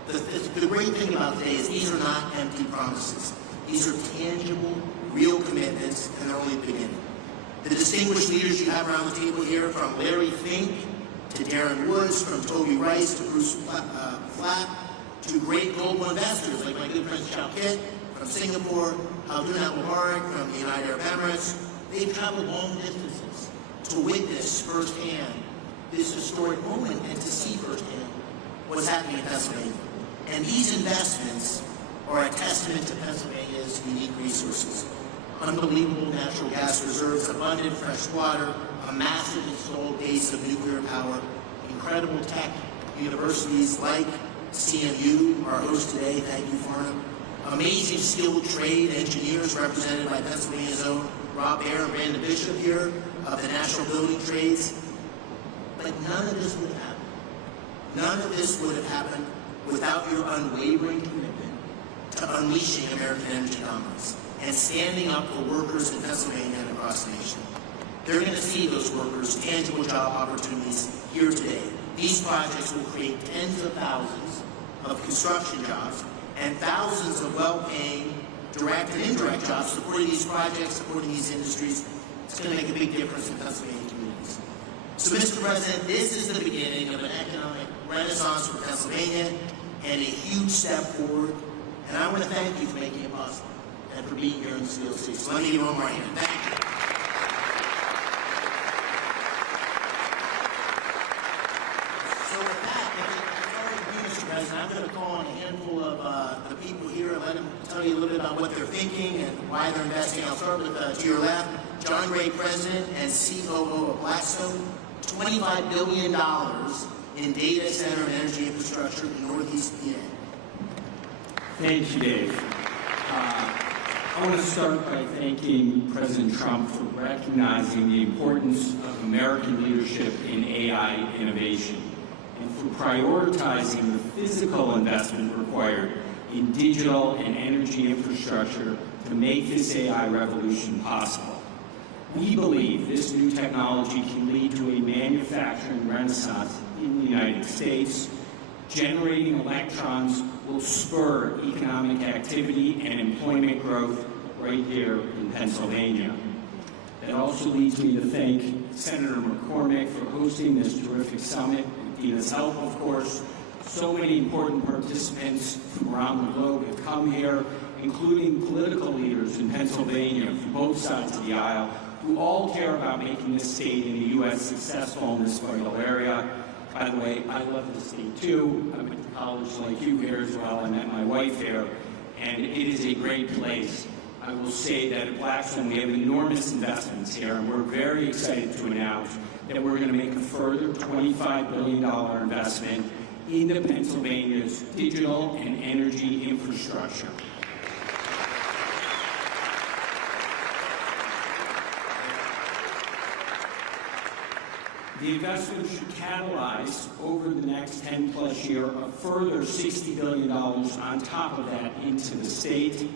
The great thing about today is these are not empty promises. These are tangible, real commitments, and they're only the beginning. The distinguished leaders you have around the table here, from Larry Fink to Darren Woods, from Toby Rice to Bruce Flatt, to great global investors like my good friend Chow Kit from Singapore, Haldun Mubarak from the United Arab Emirates. They've traveled long distances to witness firsthand this historic moment and to see firsthand what's happening in Pennsylvania. And these investments are a testament to Pennsylvania's unique resources. Unbelievable natural gas reserves, abundant fresh water, a massive installed base of nuclear power, incredible tech universities like CMU, our host today, thank you, Farnham. Amazing skilled trade engineers represented by Pennsylvania's own Rob Ayer and Brandon Bishop here of the National Building Trades. But none of this would have happened. None of this would have happened without your unwavering commitment to unleashing American energy dominance and standing up for workers in Pennsylvania and across the nation. They're going to see those workers tangible job opportunities here today. These projects will create tens of thousands of construction jobs and thousands of well-paying direct and indirect jobs supporting these projects, supporting these industries. It's going to make a big difference in Pennsylvania communities. So, Mr. President, this is the beginning of an economic renaissance for Pennsylvania and a huge step forward. And I want to thank you for making it possible and for being here in the Steel City. So let me give you one more hand. Thank you. So with that, Mr. President, I'm going to call on a handful of the people here and let them tell you a little bit about what they're thinking and why they're investing. I'll start with, to your left, John Gray, President and COO of Blackstone. $25 billion in data center and energy infrastructure in Northeast PA. Thank you, Dave. I want to start by thanking President Trump for recognizing the importance of American leadership in AI innovation and for prioritizing the physical investment required in digital and energy infrastructure to make this AI revolution possible. We believe this new technology can lead to a manufacturing renaissance in the United States Generating electrons will spur economic activity and employment growth right here in Pennsylvania. That also leads me to thank Senator McCormick for hosting this terrific summit, with Dina's help, of course. So many important participants from around the globe have come here, including political leaders in Pennsylvania from both sides of the aisle, who all care about making this state in the U.S. successful in this vital area. By the way, I love the state too. I went to college like you here as well. I met my wife here, and it is a great place. I will say that at Blackstone we have enormous investments here, and we're very excited to announce that we're going to make a further $25 billion investment into Pennsylvania's digital and energy infrastructure. The investment should catalyze over the next 10-plus year a further $60 billion on top of that into the state.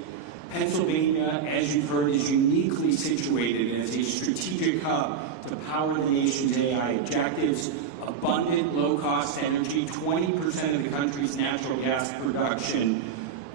Pennsylvania, as you've heard, is uniquely situated as a strategic hub to power the nation's AI objectives. Abundant, low-cost energy, 20% of the country's natural gas production,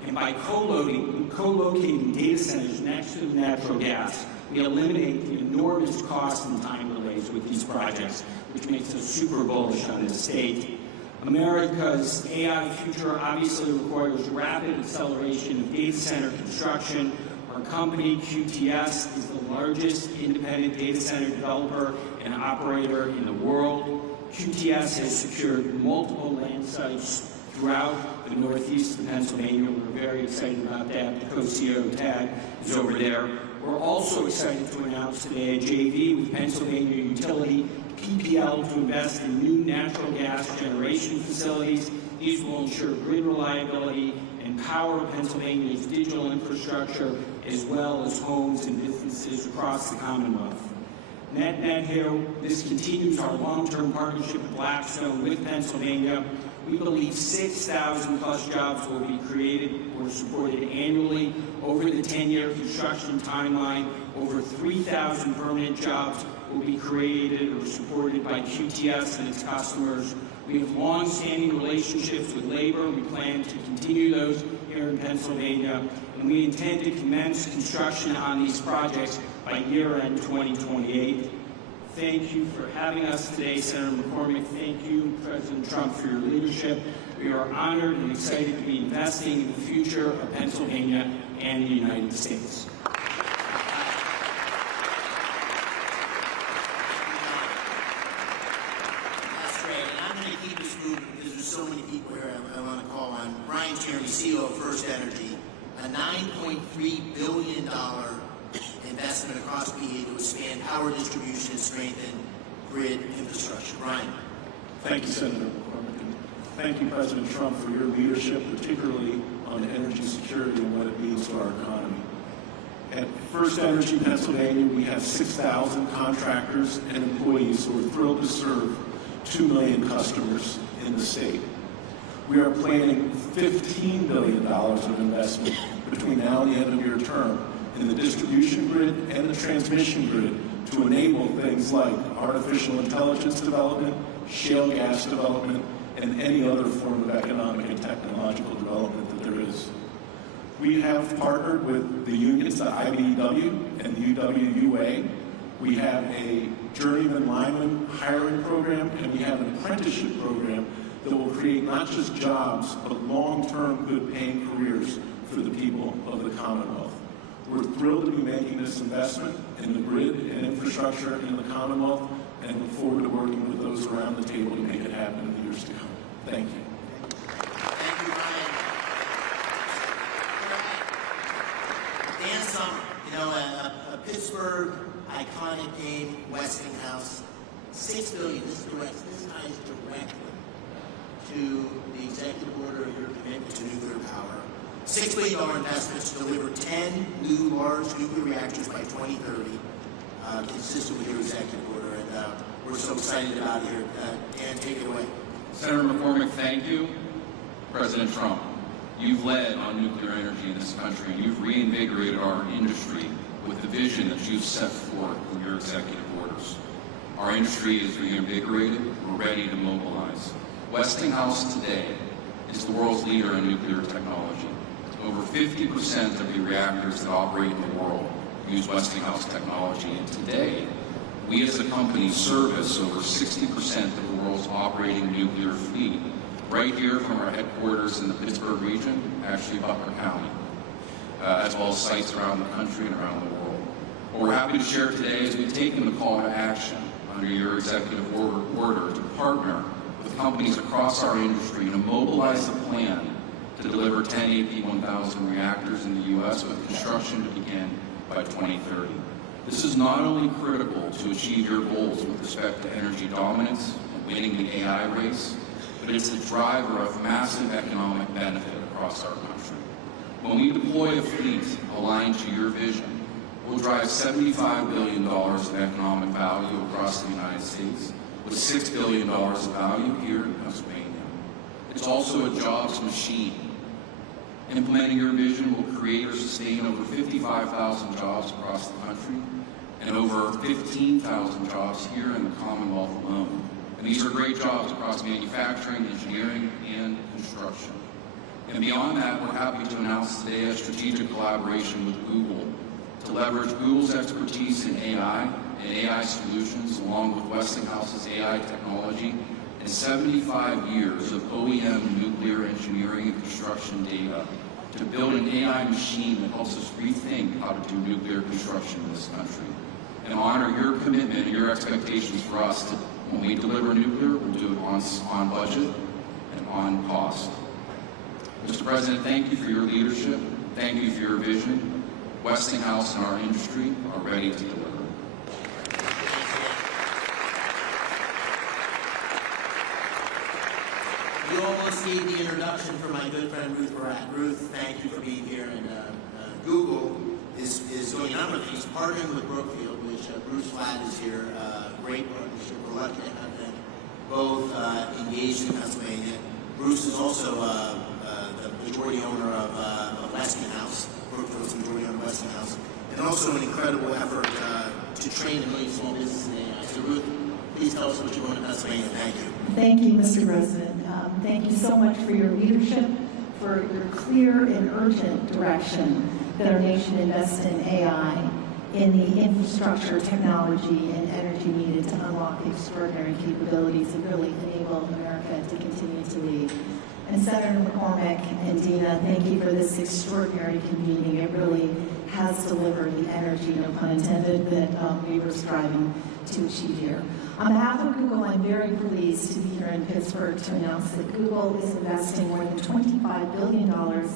and by co-locating data centers next to the natural gas, we eliminate the enormous cost and time delays with these projects, which makes us super bullish on the state. America's AI future obviously requires rapid acceleration of data center construction. Our company, QTS, is the largest independent data center developer and operator in the world. QTS has secured multiple land sites throughout the northeast of Pennsylvania. We're very excited about that. The co-CEO, Tad, is over there. We're also excited to announce today a JV with Pennsylvania utility PPL to invest in new natural gas generation facilities. These will ensure grid reliability and power Pennsylvania's digital infrastructure, as well as homes and businesses across the Commonwealth. Net here, this continues our long-term partnership with Blackstone with Pennsylvania. We believe 6,000 plus jobs will be created or supported annually over the 10-year construction timeline. Over 3,000 permanent jobs will be created or supported by QTS and its customers. We have long-standing relationships with labor. We plan to continue those here in Pennsylvania, and we intend to commence construction on these projects by year-end 2028. Thank you for having us today, Senator McCormick. Thank you, President Trump, for your leadership. We are honored and excited to be investing in the future of Pennsylvania and the United States. That's great, and I'm going to keep this moving because there's so many people here I want to call on. Brian Tierney, CEO of First Energy, a $9.3 billion investment across PA to expand power distribution and strengthen grid infrastructure. Brian. Thank you, Senator McCormick. And thank you, President Trump, for your leadership, particularly on energy security and what it means to our economy. At First Energy Pennsylvania, we have 6,000 contractors and employees who are thrilled to serve 2 million customers in the state. We are planning $15 billion of investment between now and the end of your term in the distribution grid and the transmission grid to enable things like artificial intelligence development, shale gas development, and any other form of economic and technological development that there is. We have partnered with the unions, the IBEW and the UWUA. We have a journeyman lineman hiring program, and we have an apprenticeship program that will create not just jobs, but long-term good-paying careers for the people of the Commonwealth. We're thrilled to be making this investment in the grid and infrastructure in the Commonwealth, and look forward to working with those around the table to make it happen in the years to come. Thank you. Thank you, Ryan. Dan Summer, a Pittsburgh iconic name, Westinghouse, $6 billion. This ties directly to the executive order of your commitment to nuclear power. $6 billion investment to deliver 10 new large nuclear reactors by 2030, consistent with your executive order, and we're so excited about it here. Dan, take it away. Senator McCormick, thank you. President Trump, you've led on nuclear energy in this country, and you've reinvigorated our industry with the vision that you've set forth in your executive orders. Our industry is reinvigorated. We're ready to mobilize. Westinghouse today is the world's leader in nuclear technology. Over 50% of the reactors that operate in the world use Westinghouse technology, and today, we as a company service over 60% of the world's operating nuclear fleet, right here from our headquarters in the Pittsburgh region, actually Butler County, as well as sites around the country and around the world. What we're happy to share today is we've taken the call to action under your executive order to partner with companies across our industry to mobilize a plan to deliver 10 AP1000 reactors in the U.S. with construction to begin by 2030. This is not only critical to achieve your goals with respect to energy dominance and winning the AI race, but it's the driver of massive economic benefit across our country. When we deploy a fleet aligned to your vision, we'll drive $75 billion of economic value across the United States, with $6 billion of value here in Pennsylvania. It's also a jobs machine. Implementing your vision will create or sustain over 55,000 jobs across the country and over 15,000 jobs here in the Commonwealth alone. And these are great jobs across manufacturing, engineering, and construction. And beyond that, we're happy to announce today a strategic collaboration with Google to leverage Google's expertise in AI and AI solutions, along with Westinghouse's AI technology and 75 years of OEM nuclear engineering and construction data to build an AI machine that helps us rethink how to do nuclear construction in this country and honor your commitment and your expectations for us to, when we deliver nuclear, we'll do it on budget and on cost. Mr. President, thank you for your leadership. Thank you for your vision. Westinghouse and our industry are ready to deliver. You almost gave the introduction for my good friend Ruth Barat. Ruth, thank you for being here. And Google is doing a number of things, partnering with Brookfield, which Bruce Flatt is here. Great partnership. We're lucky to have them both engaged in Pennsylvania. Bruce is also the majority owner of Westinghouse. Brookfield's the majority owner of Westinghouse. And also an incredible effort to train a million small businesses in AI. So Ruth, please tell us what you're doing in Pennsylvania. Thank you. Thank you, Mr. President. Thank you so much for your leadership, for your clear and urgent direction that our nation invests in AI, in the infrastructure, technology, and energy needed to unlock extraordinary capabilities and really enable America to continue to lead. And Senator McCormick and Dina, thank you for this extraordinary convening. It really has delivered the energy, no pun intended, that we were striving to achieve here. On behalf of Google, I'm very pleased to be here in Pittsburgh to announce that Google is investing more than $25 billion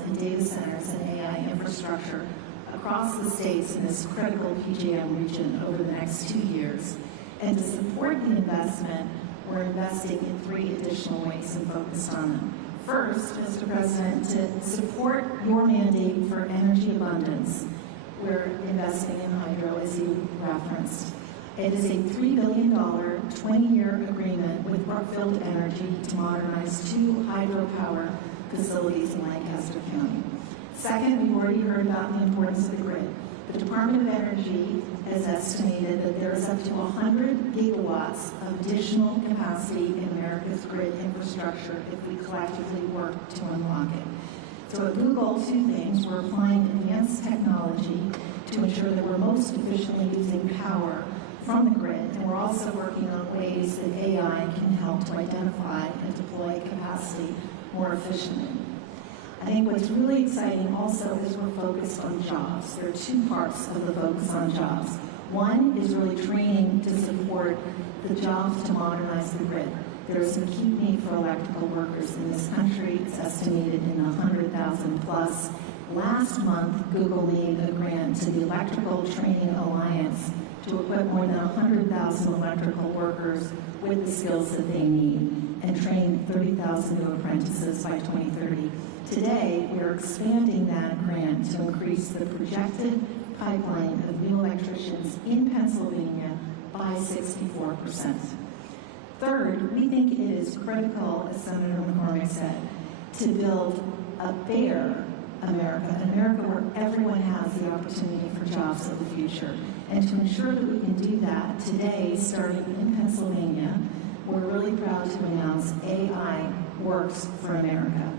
in data centers and AI infrastructure across the states in this critical PJM region over the next 2 years. And to support the investment, we're investing in 3 additional ways and focused on them. First, Mr. President, to support your mandate for energy abundance, we're investing in hydro, as you referenced. It is a $3 billion, 20-year agreement with Brookfield Energy to modernize 2 hydropower facilities in Lancaster County. Second, we've already heard about the importance of the grid. The Department of Energy has estimated that there is up to 100 gigawatts of additional capacity in America's grid infrastructure if we collectively work to unlock it. So at Google, 2 things. We're applying advanced technology to ensure that we're most efficiently using power from the grid, and we're also working on ways that AI can help to identify and deploy capacity more efficiently. I think what's really exciting also is we're focused on jobs. There are 2 parts of the focus on jobs. One is really training to support the jobs to modernize the grid. There is an acute need for electrical workers in this country. It's estimated in 100,000 plus. Last month, Google made a grant to the Electrical Training Alliance to equip more than 100,000 electrical workers with the skills that they need and train 30,000 new apprentices by 2030. Today, we are expanding that grant to increase the projected pipeline of new electricians in Pennsylvania by 64%. Third, we think it is critical, as Senator McCormick said, to build a fair America, an America where everyone has the opportunity for jobs of the future. And to ensure that we can do that, today, starting in Pennsylvania, we're really proud to announce AI Works for America.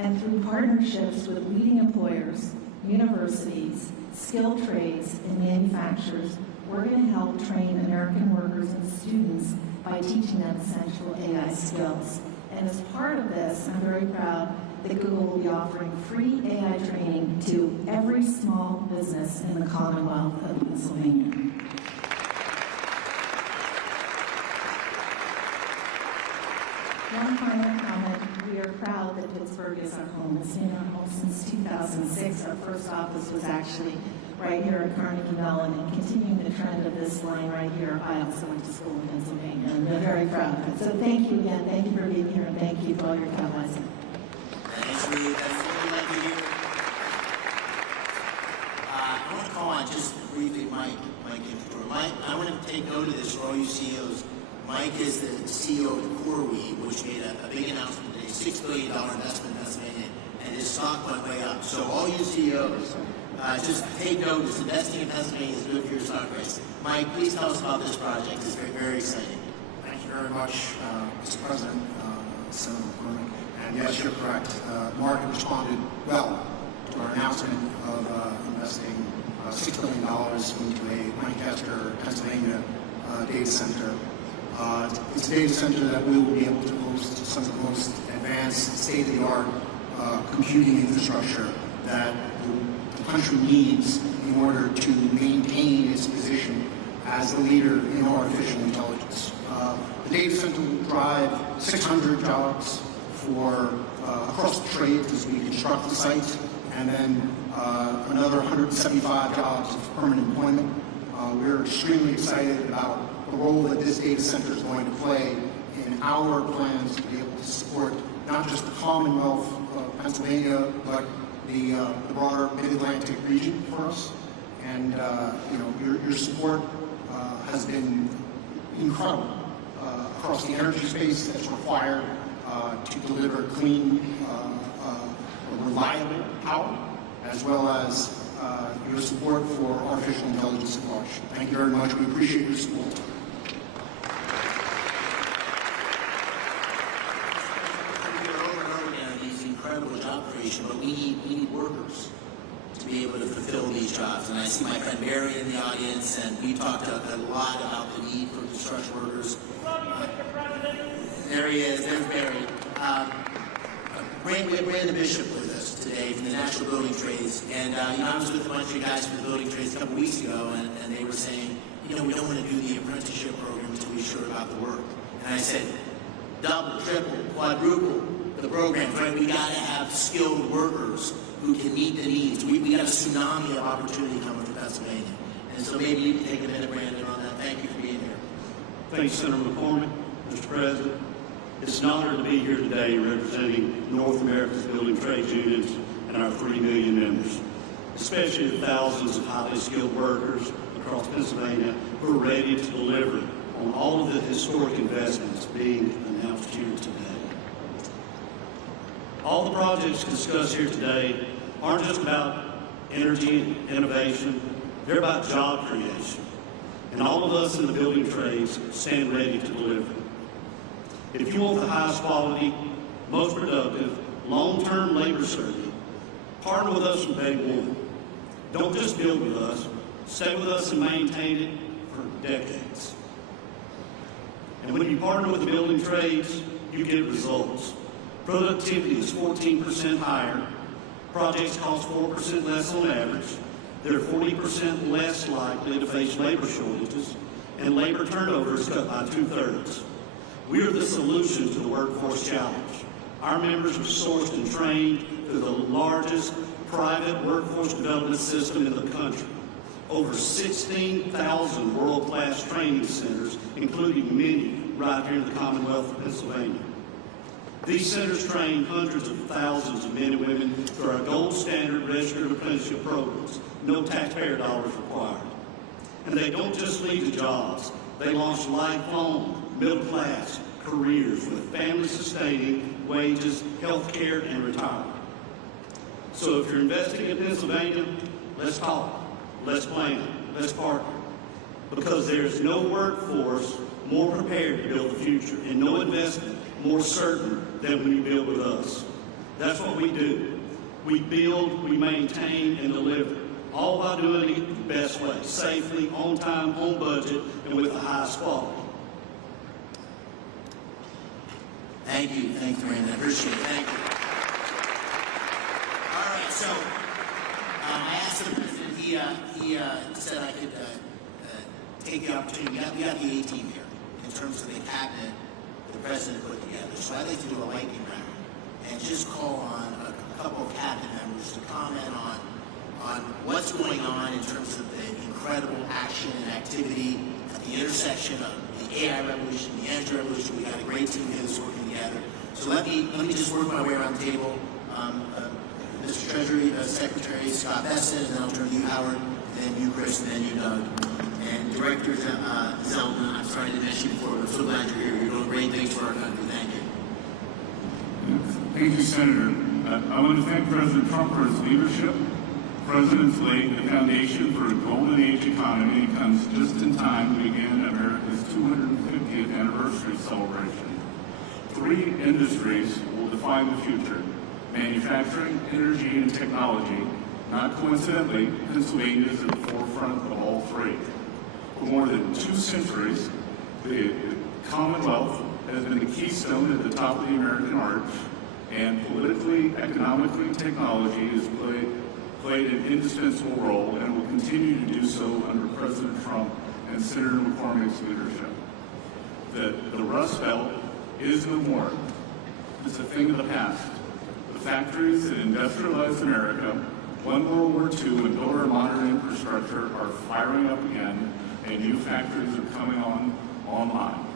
And through partnerships with leading employers, universities, skilled trades, and manufacturers, we're going to help train American workers and students by teaching them essential AI skills. And as part of this, I'm very proud that Google will be offering free AI training to every small business in the Commonwealth of Pennsylvania. One final comment. We are proud that Pittsburgh is our home. It's been our home since 2006. Our first office was actually right here at Carnegie Mellon, and continuing the trend of this line right here, I also went to school in Pennsylvania, and we're very proud of it. So thank you again. Thank you for being here, and thank you for all your comments. Thanks, Lee. That's what we like to hear. I want to call on just briefly Mike Infrastructure. Mike, I want to take note of this for all you CEOs. Mike is the CEO of CoreWeave, which made a big announcement today, $6 billion investment in Pennsylvania, and his stock went way up. So all you CEOs, just take notice. Investing in Pennsylvania is good for your stock price. Mike, please tell us about this project. It's very, very exciting. Thank you very much, Mr. President, Senator McCormick. And yes, you're correct. The market responded well to our announcement of investing $6 billion into a Lancaster, Pennsylvania data center. It's a data center that we will be able to host some of the most advanced, state-of-the-art computing infrastructure that the country needs in order to maintain its position as the leader in artificial intelligence. The data center will drive 600 jobs for across the trades as we construct the site, and then another 175 jobs of permanent employment. We're extremely excited about the role that this data center is going to play in our plans to be able to support not just the Commonwealth of Pennsylvania, but the broader Mid-Atlantic region for us. And your support has been incredible across the energy space that's required to deliver clean, reliable power, as well as your support for artificial intelligence at large. Thank you very much. We appreciate your support. Incredible job creation, but we need workers to be able to fulfill these jobs. And I see my friend Barry in the audience, and we talked a lot about the need for construction workers. There he is. There's Barry. We have Brandon Bishop with us today from the National Building Trades, and I was with a bunch of guys from the building trades a couple weeks ago, and they were saying, we don't want to do the apprenticeship program until we're sure about the work. And I said, double, triple, quadruple the programs, right? We got to have skilled workers who can meet the needs. We got a tsunami of opportunity coming to Pennsylvania. And so maybe you can take a minute, Brandon, on that. Thank you for being here. Thank you, Senator McCormick. Mr. President, it's an honor to be here today representing North America's building trades unions and our 3 million members, especially the thousands of highly skilled workers across Pennsylvania who are ready to deliver on all of the historic investments being announced here today. All the projects discussed here today aren't just about energy and innovation, they're about job creation. And all of us in the building trades stand ready to deliver. If you want the highest quality, most productive, long-term labor survey, partner with us from day one. Don't just build with us, stay with us and maintain it for decades. And when you partner with the building trades, you get results. Productivity is 14% higher. Projects cost 4% less on average. They're 40% less likely to face labor shortages, and labor turnover is cut by 2/3. We are the solution to the workforce challenge. Our members are sourced and trained through the largest private workforce development system in the country. Over 16,000 world-class training centers, including many right here in the Commonwealth of Pennsylvania. These centers train hundreds of thousands of men and women through our gold standard registered apprenticeship programs, no taxpayer dollars required. And they don't just lead to jobs, they launch lifelong, middle-class careers with family-sustaining wages, health care, and retirement. So if you're investing in Pennsylvania, let's talk, let's plan, let's partner. Because there's no workforce more prepared to build the future, and no investment more certain than when you build with us. That's what we do. We build, we maintain, and deliver, all by doing it the best way, safely, on time, on budget, and with the highest quality. Thank you, Brandon. I appreciate it. Thank you. All right, so I asked the president. He said I could take the opportunity. We got the A-team here in terms of the cabinet the president put together. So I'd like to do a lightning round and just call on a couple of cabinet members to comment on what's going on in terms of the incredible action and activity at the intersection of the AI revolution, the energy revolution. We got a great team here that's working together. So let me just work my way around the table. Mr. Treasury Secretary Scott Besson, and then I'll turn to you, Howard, and then you, Chris, and then you, Doug. And Director Zeldin, I'm sorry I didn't mention you before, but I'm so glad you're here. You're doing great things for our country. Thank you. Thank you, Senator. I want to thank President Trump for his leadership. The President's laid the foundation for a golden age economy and comes just in time to begin America's 250th anniversary celebration. 3 industries will define the future: manufacturing, energy, and technology. Not coincidentally, Pennsylvania is at the forefront of all 3. For more than 2 centuries, the Commonwealth has been the keystone at the top of the American arch, and politically, economically, technology has played an indispensable role and will continue to do so under President Trump and Senator McCormick's leadership. The Rust Belt is no more. It's a thing of the past. The factories that industrialized America, won World War II, and built our modern infrastructure are firing up again, and new factories are coming online.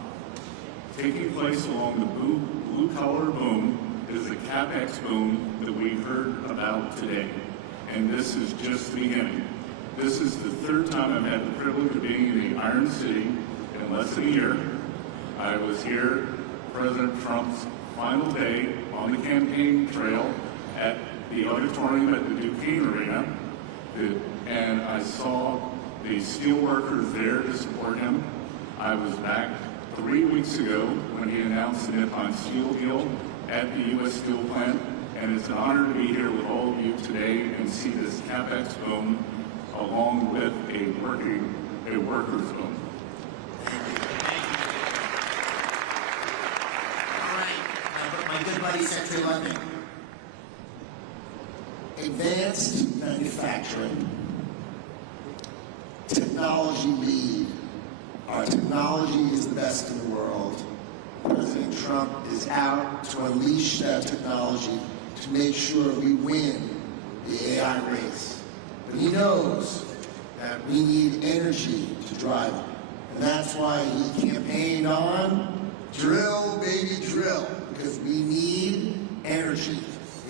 Taking place along the blue-collar boom is the CapEx boom that we heard about today, and this is just the beginning. This is the 3rd time I've had the privilege of being in the Iron City in less than a year. I was here President Trump's final day on the campaign trail at the auditorium at the Duquesne Arena, and I saw the steel workers there to support him. I was back 3 weeks ago when he announced the Nippon Steel deal at the U.S. Steel plant, and it's an honor to be here with all of you today and see this CapEx boom along with a workers boom. All right, my good buddy, Secretary London. Advanced manufacturing, technology lead. Our technology is the best in the world. President Trump is out to unleash that technology to make sure we win the AI race. But he knows that we need energy to drive it. And that's why he campaigned on drill, baby, drill, because we need energy.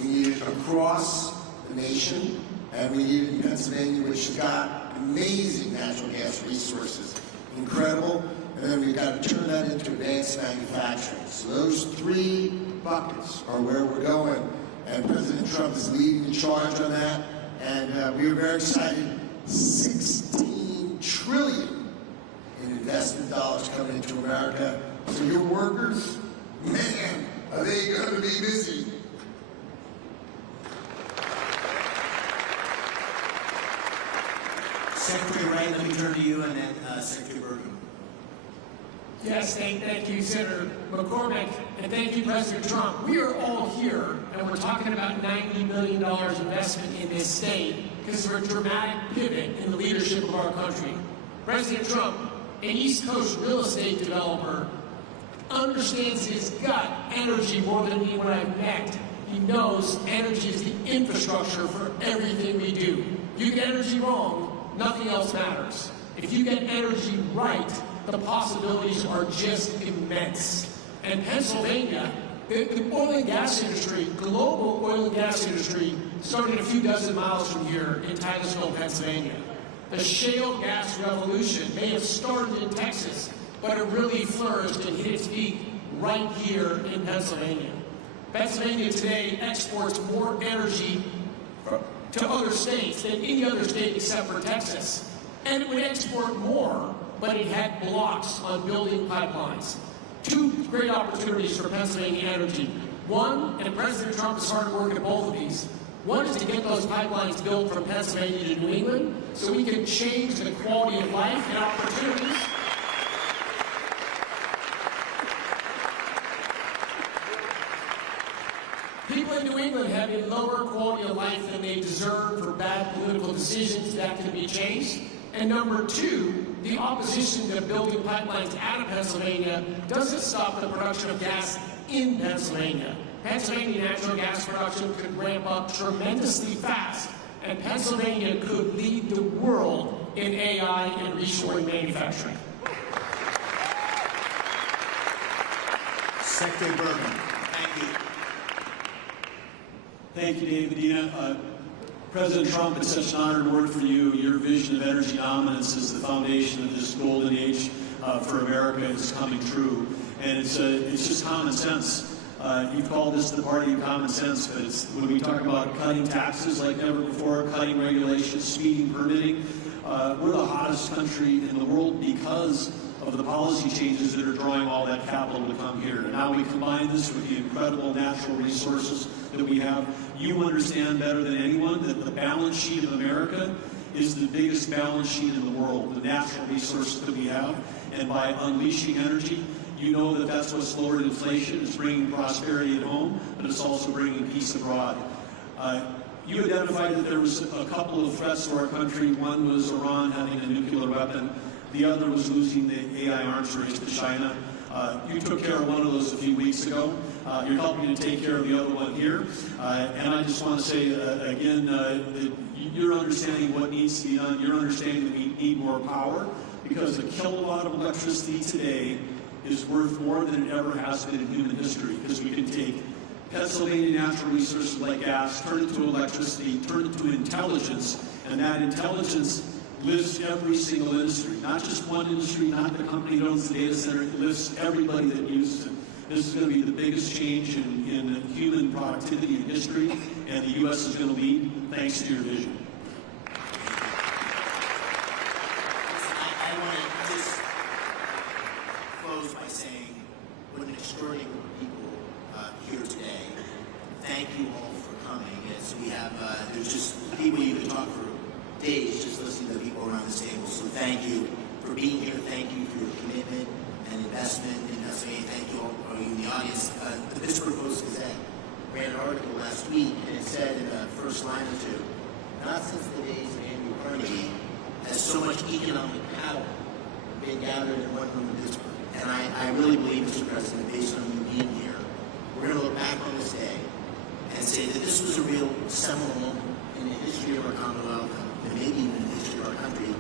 We need it across the nation, and we need it in Pennsylvania, which has got amazing natural gas resources. Incredible. And then we've got to turn that into advanced manufacturing. So those 3 buckets are where we're going. And President Trump is leading the charge on that. And we are very excited. $16 trillion in investment dollars coming into America. So your workers, man, are they going to be busy? Secretary Wright, let me turn to you, and then Secretary Bergen. Yes, thank you, Senator McCormick, and thank you, President Trump. We are all here, and we're talking about $90 million investment in this state because of a dramatic pivot in the leadership of our country. President Trump, an East Coast real estate developer, understands his gut energy more than anyone I've met. He knows energy is the infrastructure for everything we do. You get energy wrong, nothing else matters. If you get energy right, the possibilities are just immense. And Pennsylvania, the oil and gas industry, global oil and gas industry, started a few dozen miles from here in Titusville, Pennsylvania. The shale gas revolution may have started in Texas, but it really flourished and hit its peak right here in Pennsylvania. Pennsylvania today exports more energy to other states than any other state except for Texas. And it would export more, but it had blocks on building pipelines. 2 great opportunities for Pennsylvania energy. One, and President Trump is hard at work at both of these. One is to get those pipelines built from Pennsylvania to New England so we can change the quality of life and opportunities. People in New England have a lower quality of life than they deserve for bad political decisions that can be changed. And number two, the opposition to building pipelines out of Pennsylvania doesn't stop the production of gas in Pennsylvania. Pennsylvania natural gas production could ramp up tremendously fast, and Pennsylvania could lead the world in AI and reshoring manufacturing. Secretary Bergen. Thank you. Thank you, David Medina. President Trump, it's such an honor to work for you. Your vision of energy dominance is the foundation of this golden age for America. It's coming true, and it's just common sense. You've called this the party of common sense, but it's when we talk about cutting taxes like never before, cutting regulations, speeding permitting, we're the hottest country in the world because of the policy changes that are drawing all that capital to come here. And now we combine this with the incredible natural resources that we have. You understand better than anyone that the balance sheet of America is the biggest balance sheet in the world, the natural resources that we have. And by unleashing energy, you know that that's what's lowered inflation. It's bringing prosperity at home, but it's also bringing peace abroad. You identified that there was a couple of threats to our country. One was Iran having a nuclear weapon. The other was losing the AI arms race to China. You took care of one of those a few weeks ago. You're helping to take care of the other one here. And I just want to say, again, that you're understanding what needs to be done. You're understanding that we need more power because a kilowatt of electricity today is worth more than it ever has been in human history because we can take Pennsylvania natural resources like gas, turn it to electricity, turn it to intelligence, and that intelligence lifts every single industry, not just one industry, not the company that owns the data center, it lifts everybody that uses it. This is going to be the biggest change in human productivity in history, and the U.S. is going to lead thanks to your vision. I want to just close by saying what an extraordinary group of people here today. Thank you all for coming. As we have, there's just people you could talk for days just listening to the people around this table. So thank you for being here. Thank you for your commitment and investment in Pennsylvania. Thank you all for you in the audience. The Pittsburgh Post-Gazette ran an article last week, and it said in the first line or two, not since the days of Andrew Carnegie has so much economic power been gathered in one room in Pittsburgh. And I really believe, Mr. President, based on you being here, we're going to look back on this day and say that this was a real seminal moment in the history of our Commonwealth and maybe even in the history of our country,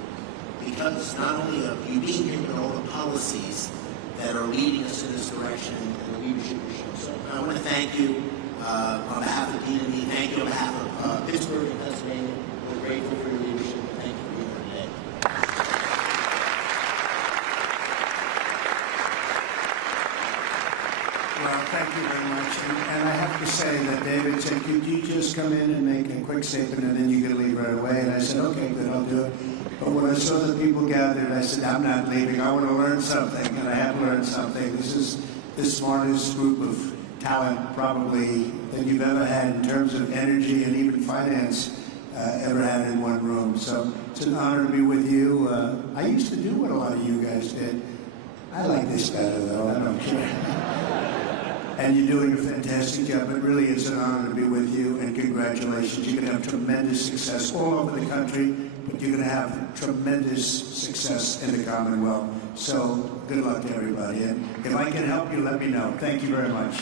because not only of you being here, but all the policies that are leading us in this direction and the leadership we show. So I want to thank you on behalf of Dean and me. Thank you on behalf of Pittsburgh and Pennsylvania. We're grateful for your leadership. Thank you for being here today. Well, thank you very much. And I have to say that David said, could you just come in and make a quick statement and then you can leave right away? And I said, okay, good, I'll do it. But when I saw the people gathered, I said, I'm not leaving. I want to learn something. And I have learned something. This is the smartest group of talent probably that you've ever had in terms of energy and even finance ever had in one room. So it's an honor to be with you. I used to do what a lot of you guys did. I like this better, though. I don't care. And you're doing a fantastic job. It really is an honor to be with you, and congratulations. You're going to have tremendous success all over the country, but you're going to have tremendous success in the Commonwealth. So good luck to everybody. And if I can help you, let me know. Thank you very much.